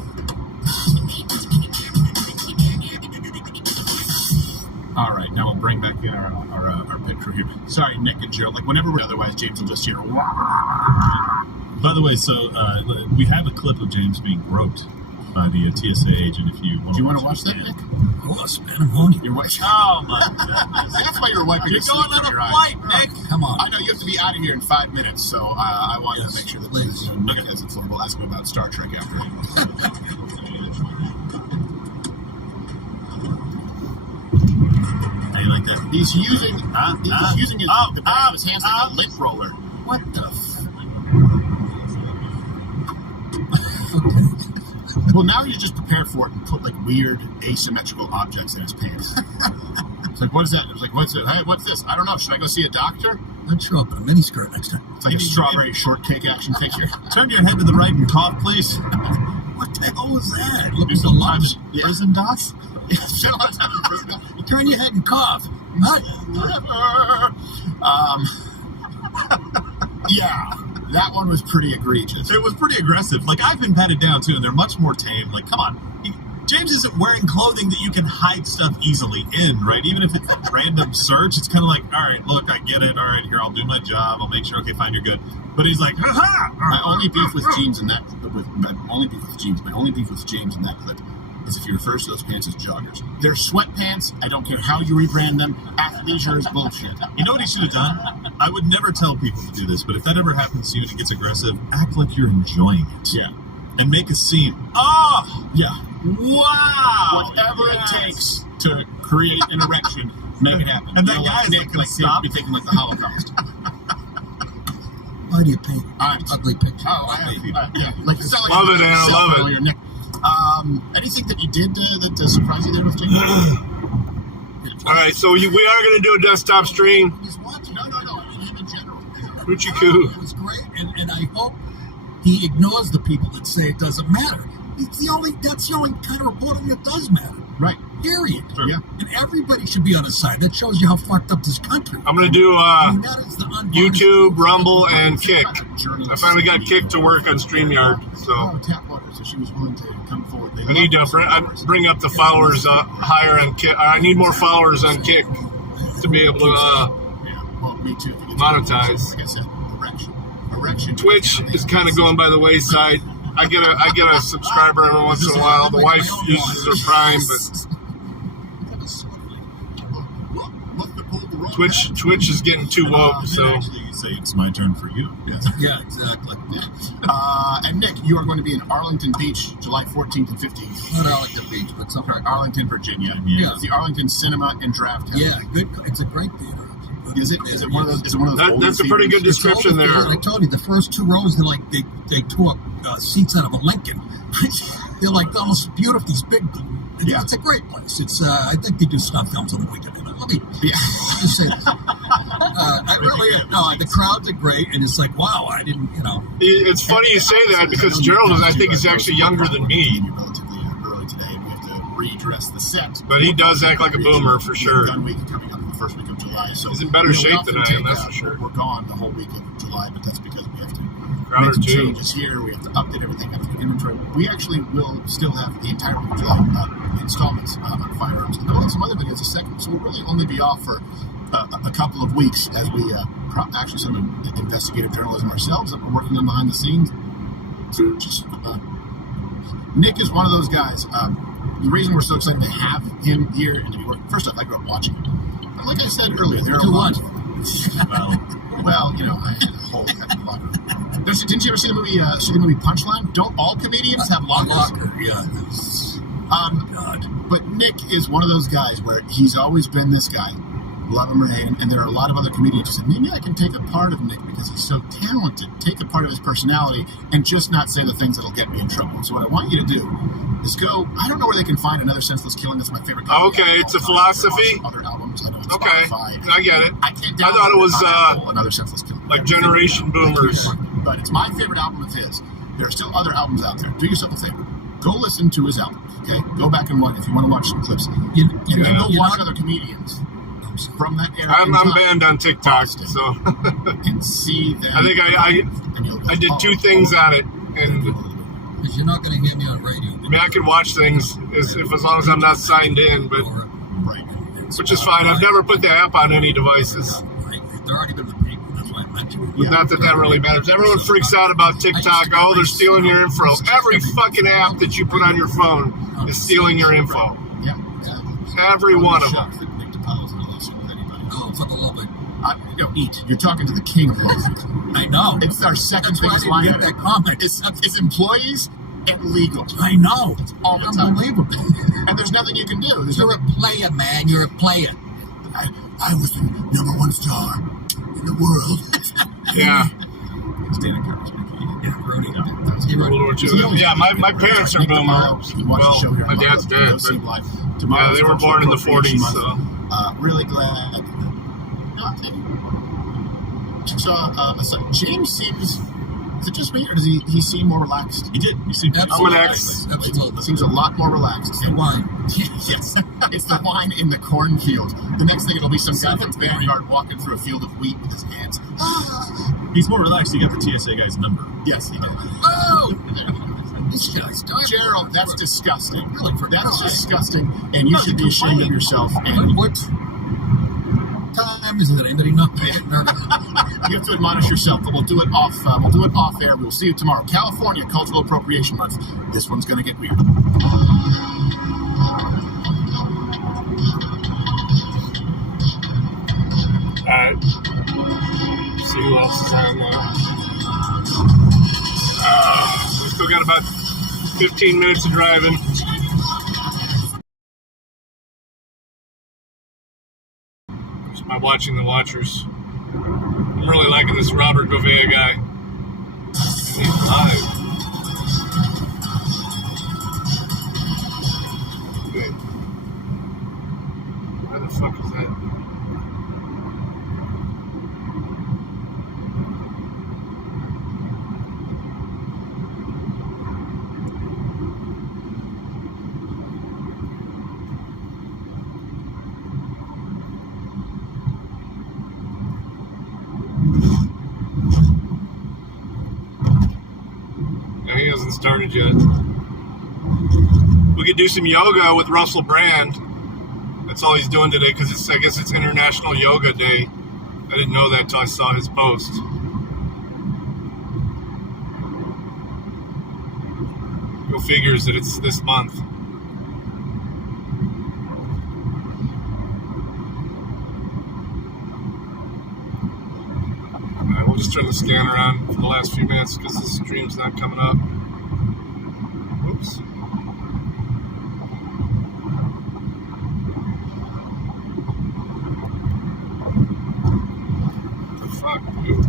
All right, now we'll bring back our picture here. Sorry, Nick and Gerald. Like, whenever we're otherwise, James will just hear. By the way, so we have a clip of James being groped by the TSA agent. If you want, Do you want to watch that, Nick? Of course, man. I'm on Your wife. Oh my goodness! That's why you're wiping. You're going on a flight, Nick. Come on. I know you have to be out of here in 5 minutes, so I wanted to make sure that please. Nick has it. We'll ask him about Star Trek after. How you like that? He's using the back of his hands like a lint roller. What the Well, now he's just prepared for it and put like weird asymmetrical objects in his pants. It's like, what is that? It's like, what's it? Hey, what's this? I don't know. Should I go see a doctor? Let's show up in a miniskirt next time. It's like a strawberry shortcake action figure. Turn your head to the right and cough, please. What the hell was that? Look at the lunch. Prison docs. Turn your head and cough. Yeah, that one was pretty egregious. It was pretty aggressive. Like, I've been patted down too, and they're much more tame. Like, come on. James isn't wearing clothing that you can hide stuff easily in, right? Even if it's a random search, it's kind of like, all right, look, I get it. All right, here, I'll do my job. I'll make sure, okay, fine, you're good. But he's like, ha-ha! My only beef with James in that clip is if he refers to those pants as joggers. They're sweatpants. I don't care how you rebrand them. Athleisure is bullshit. You know what he should have done? I would never tell people to do this, but if that ever happens to you and it gets aggressive, act like you're enjoying it. Yeah. And make a scene. Oh! Yeah. Wow! Whatever it takes to create an erection, make it happen. And that You know, guy's Nick, not gonna like, stop. be taking like the Holocaust. Why do you paint ugly pictures? Oh, yeah. Like, it's not like Love it, Anna, yourself love it. earlier, Nick. Anything that you did that surprised you there with James? All right, so we are going to do a desktop stream. He's watching. No. I mean, him in general. Hoochie coo. It was great, and I hope he ignores the people that say it doesn't matter. That's the only kind of reporting that does matter. Right. Period. Sure. Yeah. And everybody should be on his side. That shows you how fucked up this country is. I'm going to do I mean, that is the unvarnished YouTube, truth. Rumble, and Kick. I finally got Kick to work on StreamYard, so Oh, Tapwater, so she was willing to come forward. I need to bring up the followers higher on Kick. I need more followers on Kick to be able to Yeah, well, me too. monetize. Like I said, erection. Twitch is kind of going by the wayside. I get a subscriber every once in a while. The wife uses her Prime, but Twitch is getting too woke. So Actually, you say it's my turn for you. Yes. Yeah, exactly. And Nick, you are going to be in Arlington Beach, July 14th and 15th. Not Arlington Beach, but something. Sorry, Arlington, Virginia. Yeah. It's the Arlington Cinema and Draft House. Yeah, good. It's a great theater. Is it one of those? Is it one of those? that's a pretty good It's all description the there. theaters. I told you the first two rows, they're like they tore seats out of a Lincoln. They're like almost beautiful. These big. Yeah. It's a great place. It's I think they do stunt films on the weekend. Let me just say this. I really the crowds are great, and it's like wow, I didn't It's funny you say that because Gerald I think is actually younger than me, Relatively early today, and we have to redress the set. but he does act like a boomer for sure. Gun week coming up in the first week of July, so He's in better we shape often than I am, take, that's for sure. We're gone the whole week of July, but that's because we have to Crowder make some too. changes here. We have to update everything, have to get inventory. We actually will still have the entire week of July installments on firearms. And we'll have some other videos a second, so we'll really only be off for a couple of weeks as we actually some investigative journalism ourselves that we're working on behind the scenes. So just Nick is one of those guys. The reason we're so excited to have him here and to be working. First off, I grew up watching him. But like I said earlier, there are a lot. Well, you know, I had a whole locker. Didn't you ever see the movie Punchline? Don't all comedians have lockers? locker. Yeah. God. But Nick is one of those guys where he's always been this guy. Love him or hate him. And there are a lot of other comedians who said, maybe I can take a part of Nick because he's so talented. Take a part of his personality and just not say the things that'll get me in trouble. So what I want you to do Let's go. I don't know where they can find Another Senseless Killing. That's my favorite. Okay, it's a philosophy. Other albums. I know it's Okay, Spotify. I get it. I can't. I thought it was Another Senseless Killing. like Generation Boomers. But it's my favorite album of his. There are still other albums out there. Do yourself a favor. Go listen to his album. Okay, go back and watch if you want to watch some clips. And then go watch other comedians from that era. I'm banned on TikTok, so and see them. I think I did 2 things on it, and Because you're not going to hear me on radio. I mean I can watch things as long as I'm not signed in, but which is fine. I've never put the app on any devices. They're already been with people. That's why I mentioned it. Not that really matters. Everyone freaks out about TikTok. Oh, they're stealing your info. Every fucking app that you put on your phone is stealing your info. Yeah. Every one of them. Oh, for the love of eat. You're talking to the king of loafing. I know. It's our second That's why I biggest didn't line. get that comment. It's employees and legal. I know. All the time. Unbelievable. And there's nothing you can do. You're a player, man. You're a player. I was the #1 star in the world. Yeah. Yeah, my parents are boomers. Well, my dad's dead, but yeah, they were born in the 40s, so. Really glad. James seems. Is it just me, or does he seem more relaxed? He did. He seemed. I'm an ex. Absolutely. Seems a lot more relaxed. It's the wine. Yes, it's the wine in the cornfield. The next thing it'll be some guy from Vanguard walking through a field of wheat with his hands. He's more relaxed. He got the TSA guy's number. Yes, he did. Oh! This guy's done. Gerald, that's disgusting. Really, That's disgusting, and you should be ashamed of yourself. And What time is it? Anybody know? you have to admonish yourself, but we'll do it off. We'll do it off air. We'll see you tomorrow. California Cultural Appropriation Month. This one's going to get weird. Alright. See who else is on there. We still got about 15 minutes of driving. Just by watching the watchers. I'm really liking this Robert Gouveia guy. He's live. Wait. Where the fuck is that? He hasn't started yet. We could do some yoga with Russell Brand. That's all he's doing today because I guess it's International Yoga Day. I didn't know that until I saw his post. Go figures that it's this month. Alright, we'll just turn the scanner on for the last few minutes because the stream's not coming up. Oops. What the fuck, dude?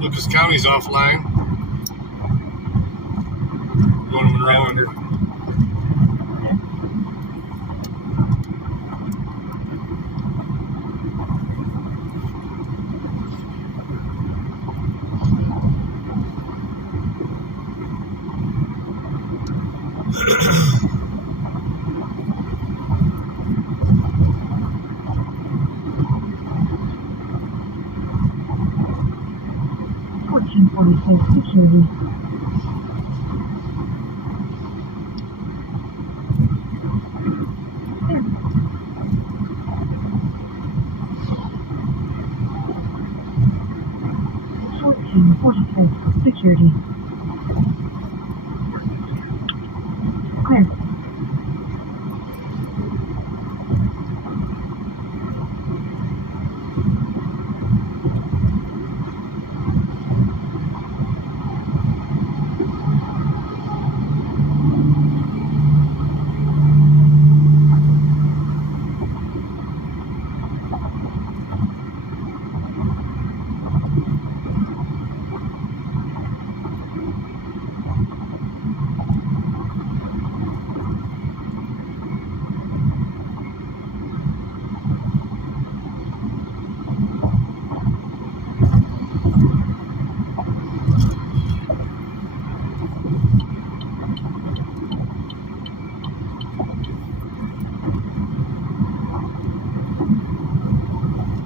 Lucas County's offline. Going to Monroe. Security. 46, security. Clear.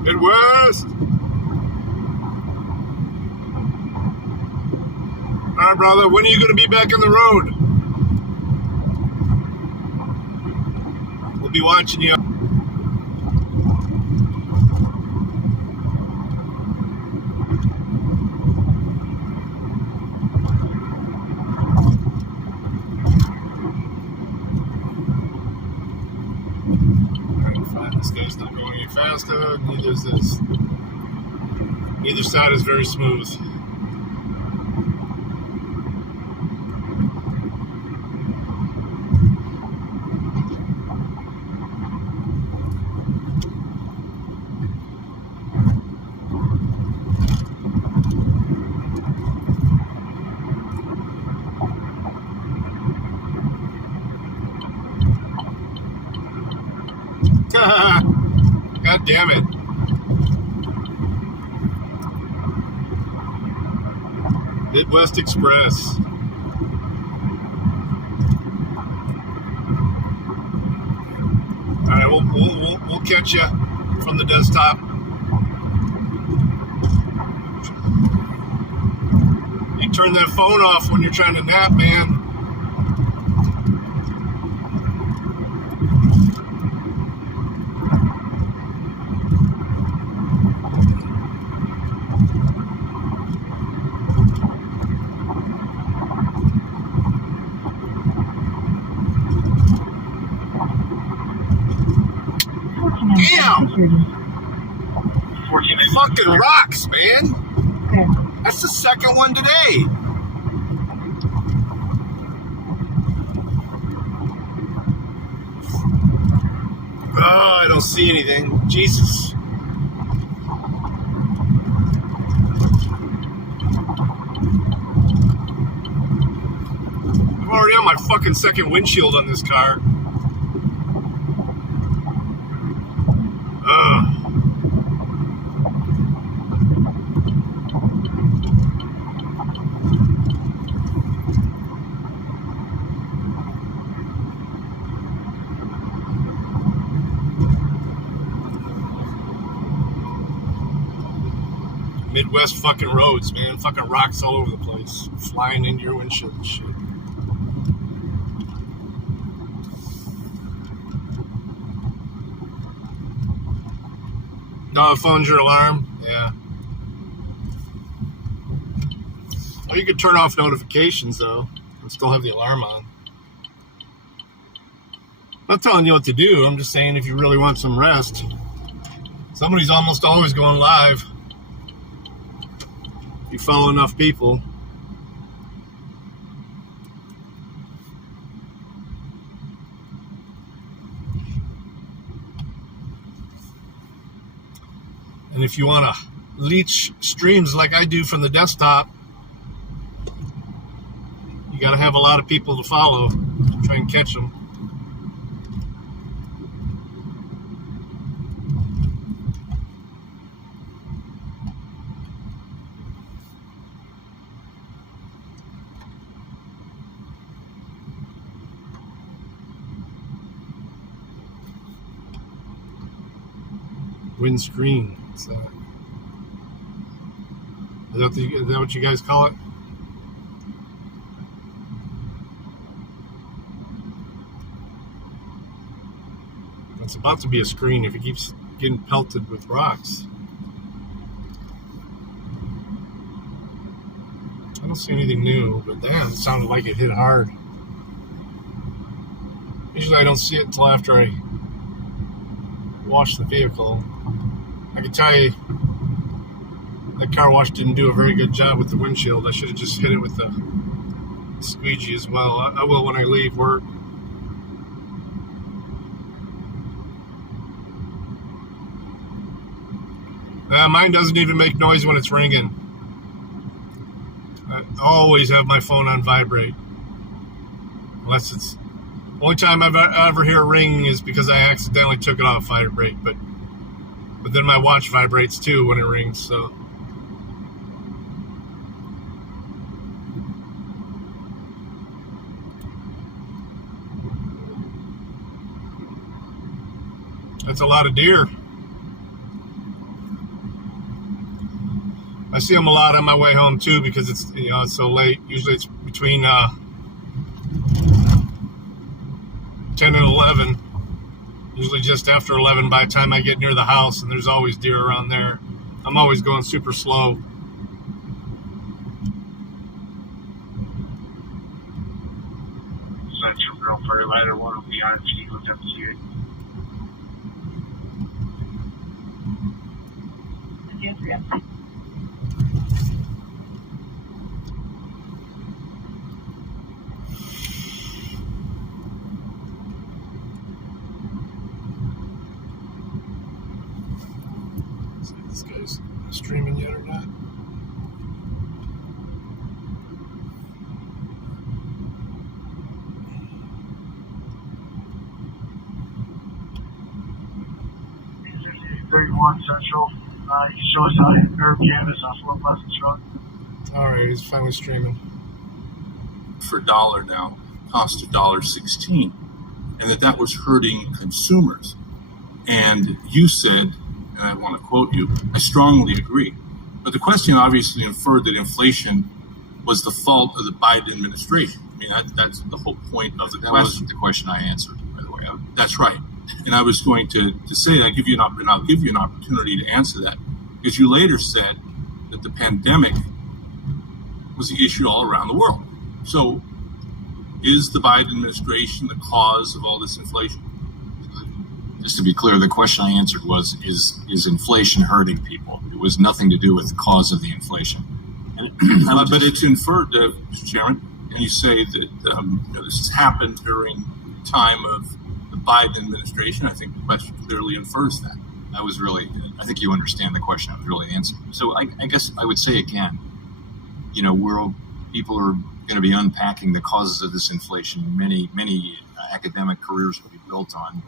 Midwest! Alright, brother, when are you going to be back on the road? We'll be watching you. Alright, fine. This guy's not going any faster. Neither is this. Neither side is very smooth. God damn it. Midwest Express. Alright, we'll catch you from the desktop. You turn that phone off when you're trying to nap, man. Damn! Fucking rocks, man. Clear. That's the second one today. Oh, I don't see anything. Jesus. I'm already on my fucking second windshield on this car. Midwest fucking roads, man. Fucking rocks all over the place. Flying into your windshield and shit. No, phone's your alarm? Yeah. Well, you could turn off notifications, though, and still have the alarm on. I'm not telling you what to do. I'm just saying if you really want some rest. Somebody's almost always going live. You follow enough people. And if you want to leech streams like I do from the desktop, you got to have a lot of people to follow to try and catch them. Windscreen. Is that what you guys call it? It's about to be a screen if it keeps getting pelted with rocks. don't see anything new, but damn, it sounded like it hit hard. Usually I don't see it until after I wash the vehicle. I can tell you, the car wash didn't do a very good job with the windshield. I should have just hit it with the squeegee as well. I will when I leave work. Mine doesn't even make noise when it's ringing. I always have my phone on vibrate. Unless it's... Only time I've ever hear it ring is because I accidentally took it off vibrate. But then my watch vibrates too when it rings, so... That's a lot of deer. I see them a lot on my way home too because it's it's so late. Usually it's between 10 and 11. Usually just after 11 by the time I get near the house, and there's always deer around there. I'm always going super slow. Central Girl Fertilizer 1 will be on Chico WCA. See if this guy's streaming yet or not. Central. You show us how to curb canvas off Low Pleasant Truck. Alright, he's finally streaming. For $1 now cost $1.16, and that was hurting consumers. And you said, and I want to quote you, I strongly agree. But the question obviously inferred that inflation was the fault of the Biden administration. I mean, that's the whole point of the question. That wasn't the question I answered, by the way. That's right. And I was going to say that I'll give you an opportunity to answer that, because you later said that the pandemic was the issue all around the world. So is the Biden administration the cause of all this inflation? Just to be clear, the question I answered was, is inflation hurting people? It was nothing to do with the cause of the inflation. But it's inferred, Mr. Chairman, and you say that this has happened during the time of the Biden administration. I think the question clearly infers that. I think you understand the question I was really answering. So I guess I would say again, people are going to be unpacking the causes of this inflation. Many academic careers will be built on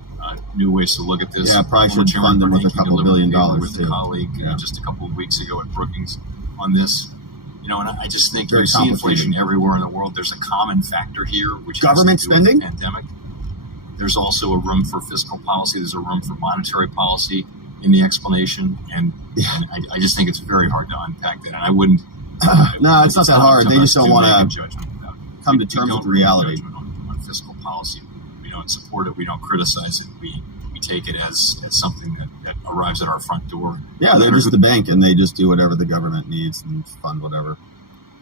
new ways to look at this. Yeah, probably should fund them with a couple $1 billion with a colleague just a couple of weeks ago at Brookings on this. And I just think you see inflation everywhere in the world. There's a common factor here, which government has to do with spending. The pandemic. There's also a room for fiscal policy. There's a room for monetary policy in the explanation, and I just think it's very hard to unpack that. And I wouldn't. No, it's not that hard. They just don't want to come to terms with reality. On fiscal policy, we don't support it. We don't criticize it. We take it as something that arrives at our front door. Yeah, they're just the bank, and they just do whatever the government needs and fund whatever.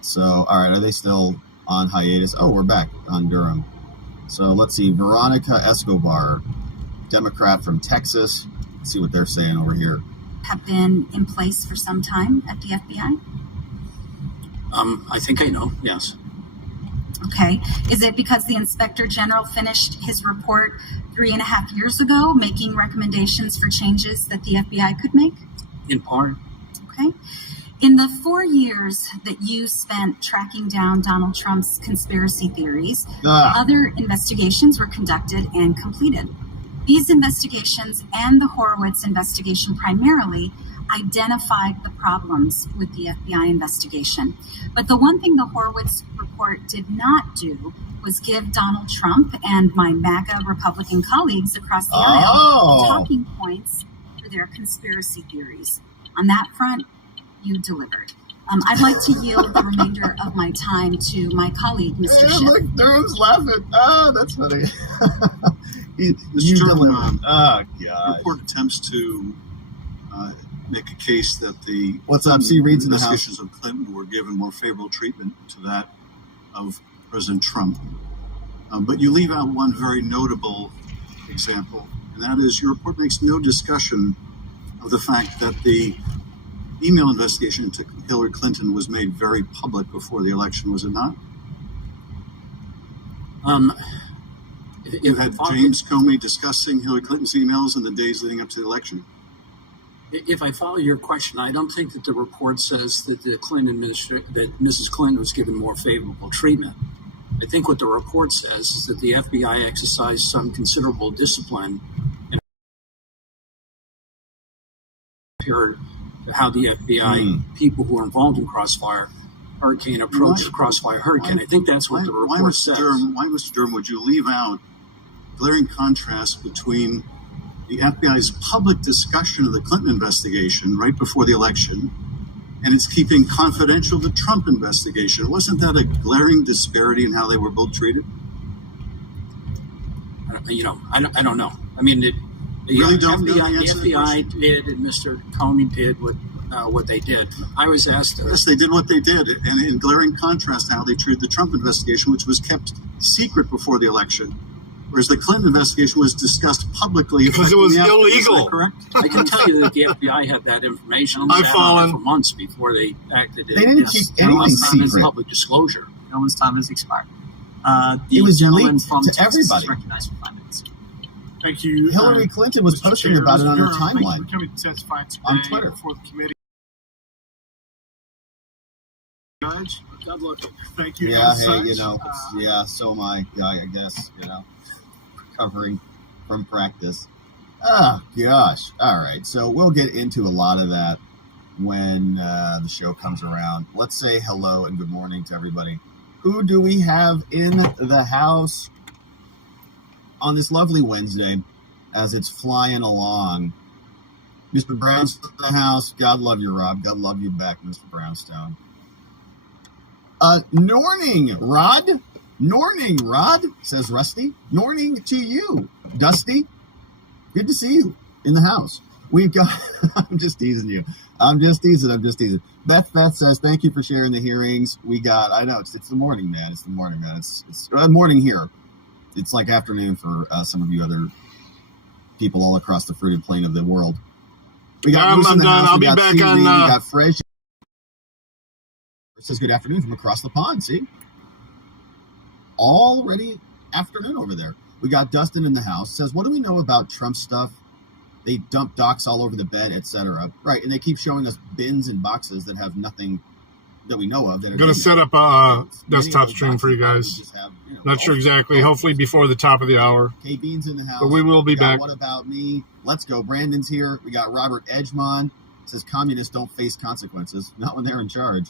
So, all right, are they still on hiatus? Oh, we're back on Durham. So let's see, Veronica Escobar, Democrat from Texas. Let's see what they're saying over here. Have been in place for some time at the FBI? I think I know, yes. Okay. Is it because the Inspector General finished his report 3.5 years ago, making recommendations for changes that the FBI could make? In part. Okay. In the 4 years that you spent tracking down Donald Trump's conspiracy theories, other investigations were conducted and completed. These investigations and the Horowitz investigation primarily identified the problems with the FBI investigation. But the one thing the Horowitz report did not do was give Donald Trump and my MAGA Republican colleagues across the aisle talking points for their conspiracy theories. On that front, you delivered. I'd like to yield the remainder of my time to my colleague, Mr. Schiff. Look, Durham's laughing. Oh, that's funny. Mr. Chairman, Oh, God. report attempts to make a case that the What's up, C. Reed's in the house. investigations of Clinton were given more favorable treatment to that of President Trump. But you leave out one very notable example, and that is your report makes no discussion of the fact that the email investigation into Hillary Clinton was made very public before the election, was it not? You had James Comey discussing Hillary Clinton's emails in the days leading up to the election. If I follow your question, I don't think that the report says that the Clinton that Mrs. Clinton was given more favorable treatment. I think what the report says is that the FBI exercised some considerable discipline in how the FBI people who were involved in Crossfire Hurricane approached Crossfire Hurricane. I think that's what the report says. Why, Mr. Durham, would you leave out glaring contrast between the FBI's public discussion of the Clinton investigation right before the election and it's keeping confidential the Trump investigation? Wasn't that a glaring disparity in how they were both treated? I don't know. I mean, the FBI did, and Mr. Comey did what they did. I was asked. Yes, they did what they did, and in glaring contrast to how they treated the Trump investigation, which was kept secret before the election, whereas the Clinton investigation was discussed publicly because it was illegal. Is that correct? I can tell you that the FBI had that information for months before they acted. They didn't keep anything secret. Public disclosure. Gentleman's time has expired. It was leaked to everybody. Recognized for 5 minutes. Thank you. Hillary Clinton was posting about it on her timeline on Twitter. Before the committee. Judge, thank you. Yeah, hey, so am I. I guess, recovering from practice. Oh, gosh. All right. So we'll get into a lot of that when the show comes around. Let's say hello and good morning to everybody. Who do we have in the house on this lovely Wednesday as it's flying along? Mr. Brown's in the house. God love you, Rob. God love you back, Mr. Brownstone. Norning, Rod. Norning, Rod, says Rusty. Norning to you, Dusty. Good to see you in the house. We've got, I'm just teasing you. I'm just teasing. Beth says, thank you for sharing the hearings. We got, I know, it's the morning, man. It's the morning, man. It's morning here. It's like afternoon for some of you other people all across the fruited plain of the world. We got I'm done. I'll be back on. We got Fresh. It says good afternoon from across the pond. See? Already afternoon over there. We got Dustin in the house. Says, what do we know about Trump stuff? They dump docs all over the bed, etc. Right, and they keep showing us bins and boxes that have nothing that we know of. I'm going to set up a desktop stream for you guys. Not sure exactly. Hopefully before the top of the hour. K-Bean's in the house. But we will be back. What about me? Let's go. Brandon's here. We got Robert Edgemon. Says communists don't face consequences. Not when they're in charge.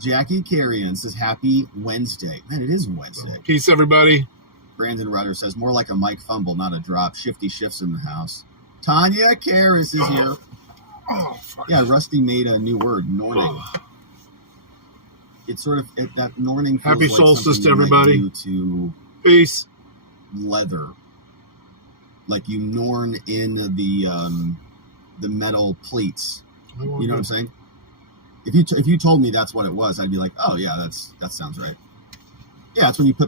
Jackie Carrion says happy Wednesday. Man, it is Wednesday. Peace, everybody. Brandon Rutter says more like a mic fumble, not a drop. Shifty Shifts in the house. Tanya Karras is here. Oh, fuck. Yeah, Rusty made a new word, Norning. It's sort of that Norning. Happy solstice to everybody. To peace. Leather, like you Norn in the metal plates. You know what I'm saying? If you told me that's what it was, I'd be like, oh yeah, that sounds right. Yeah, it's when you put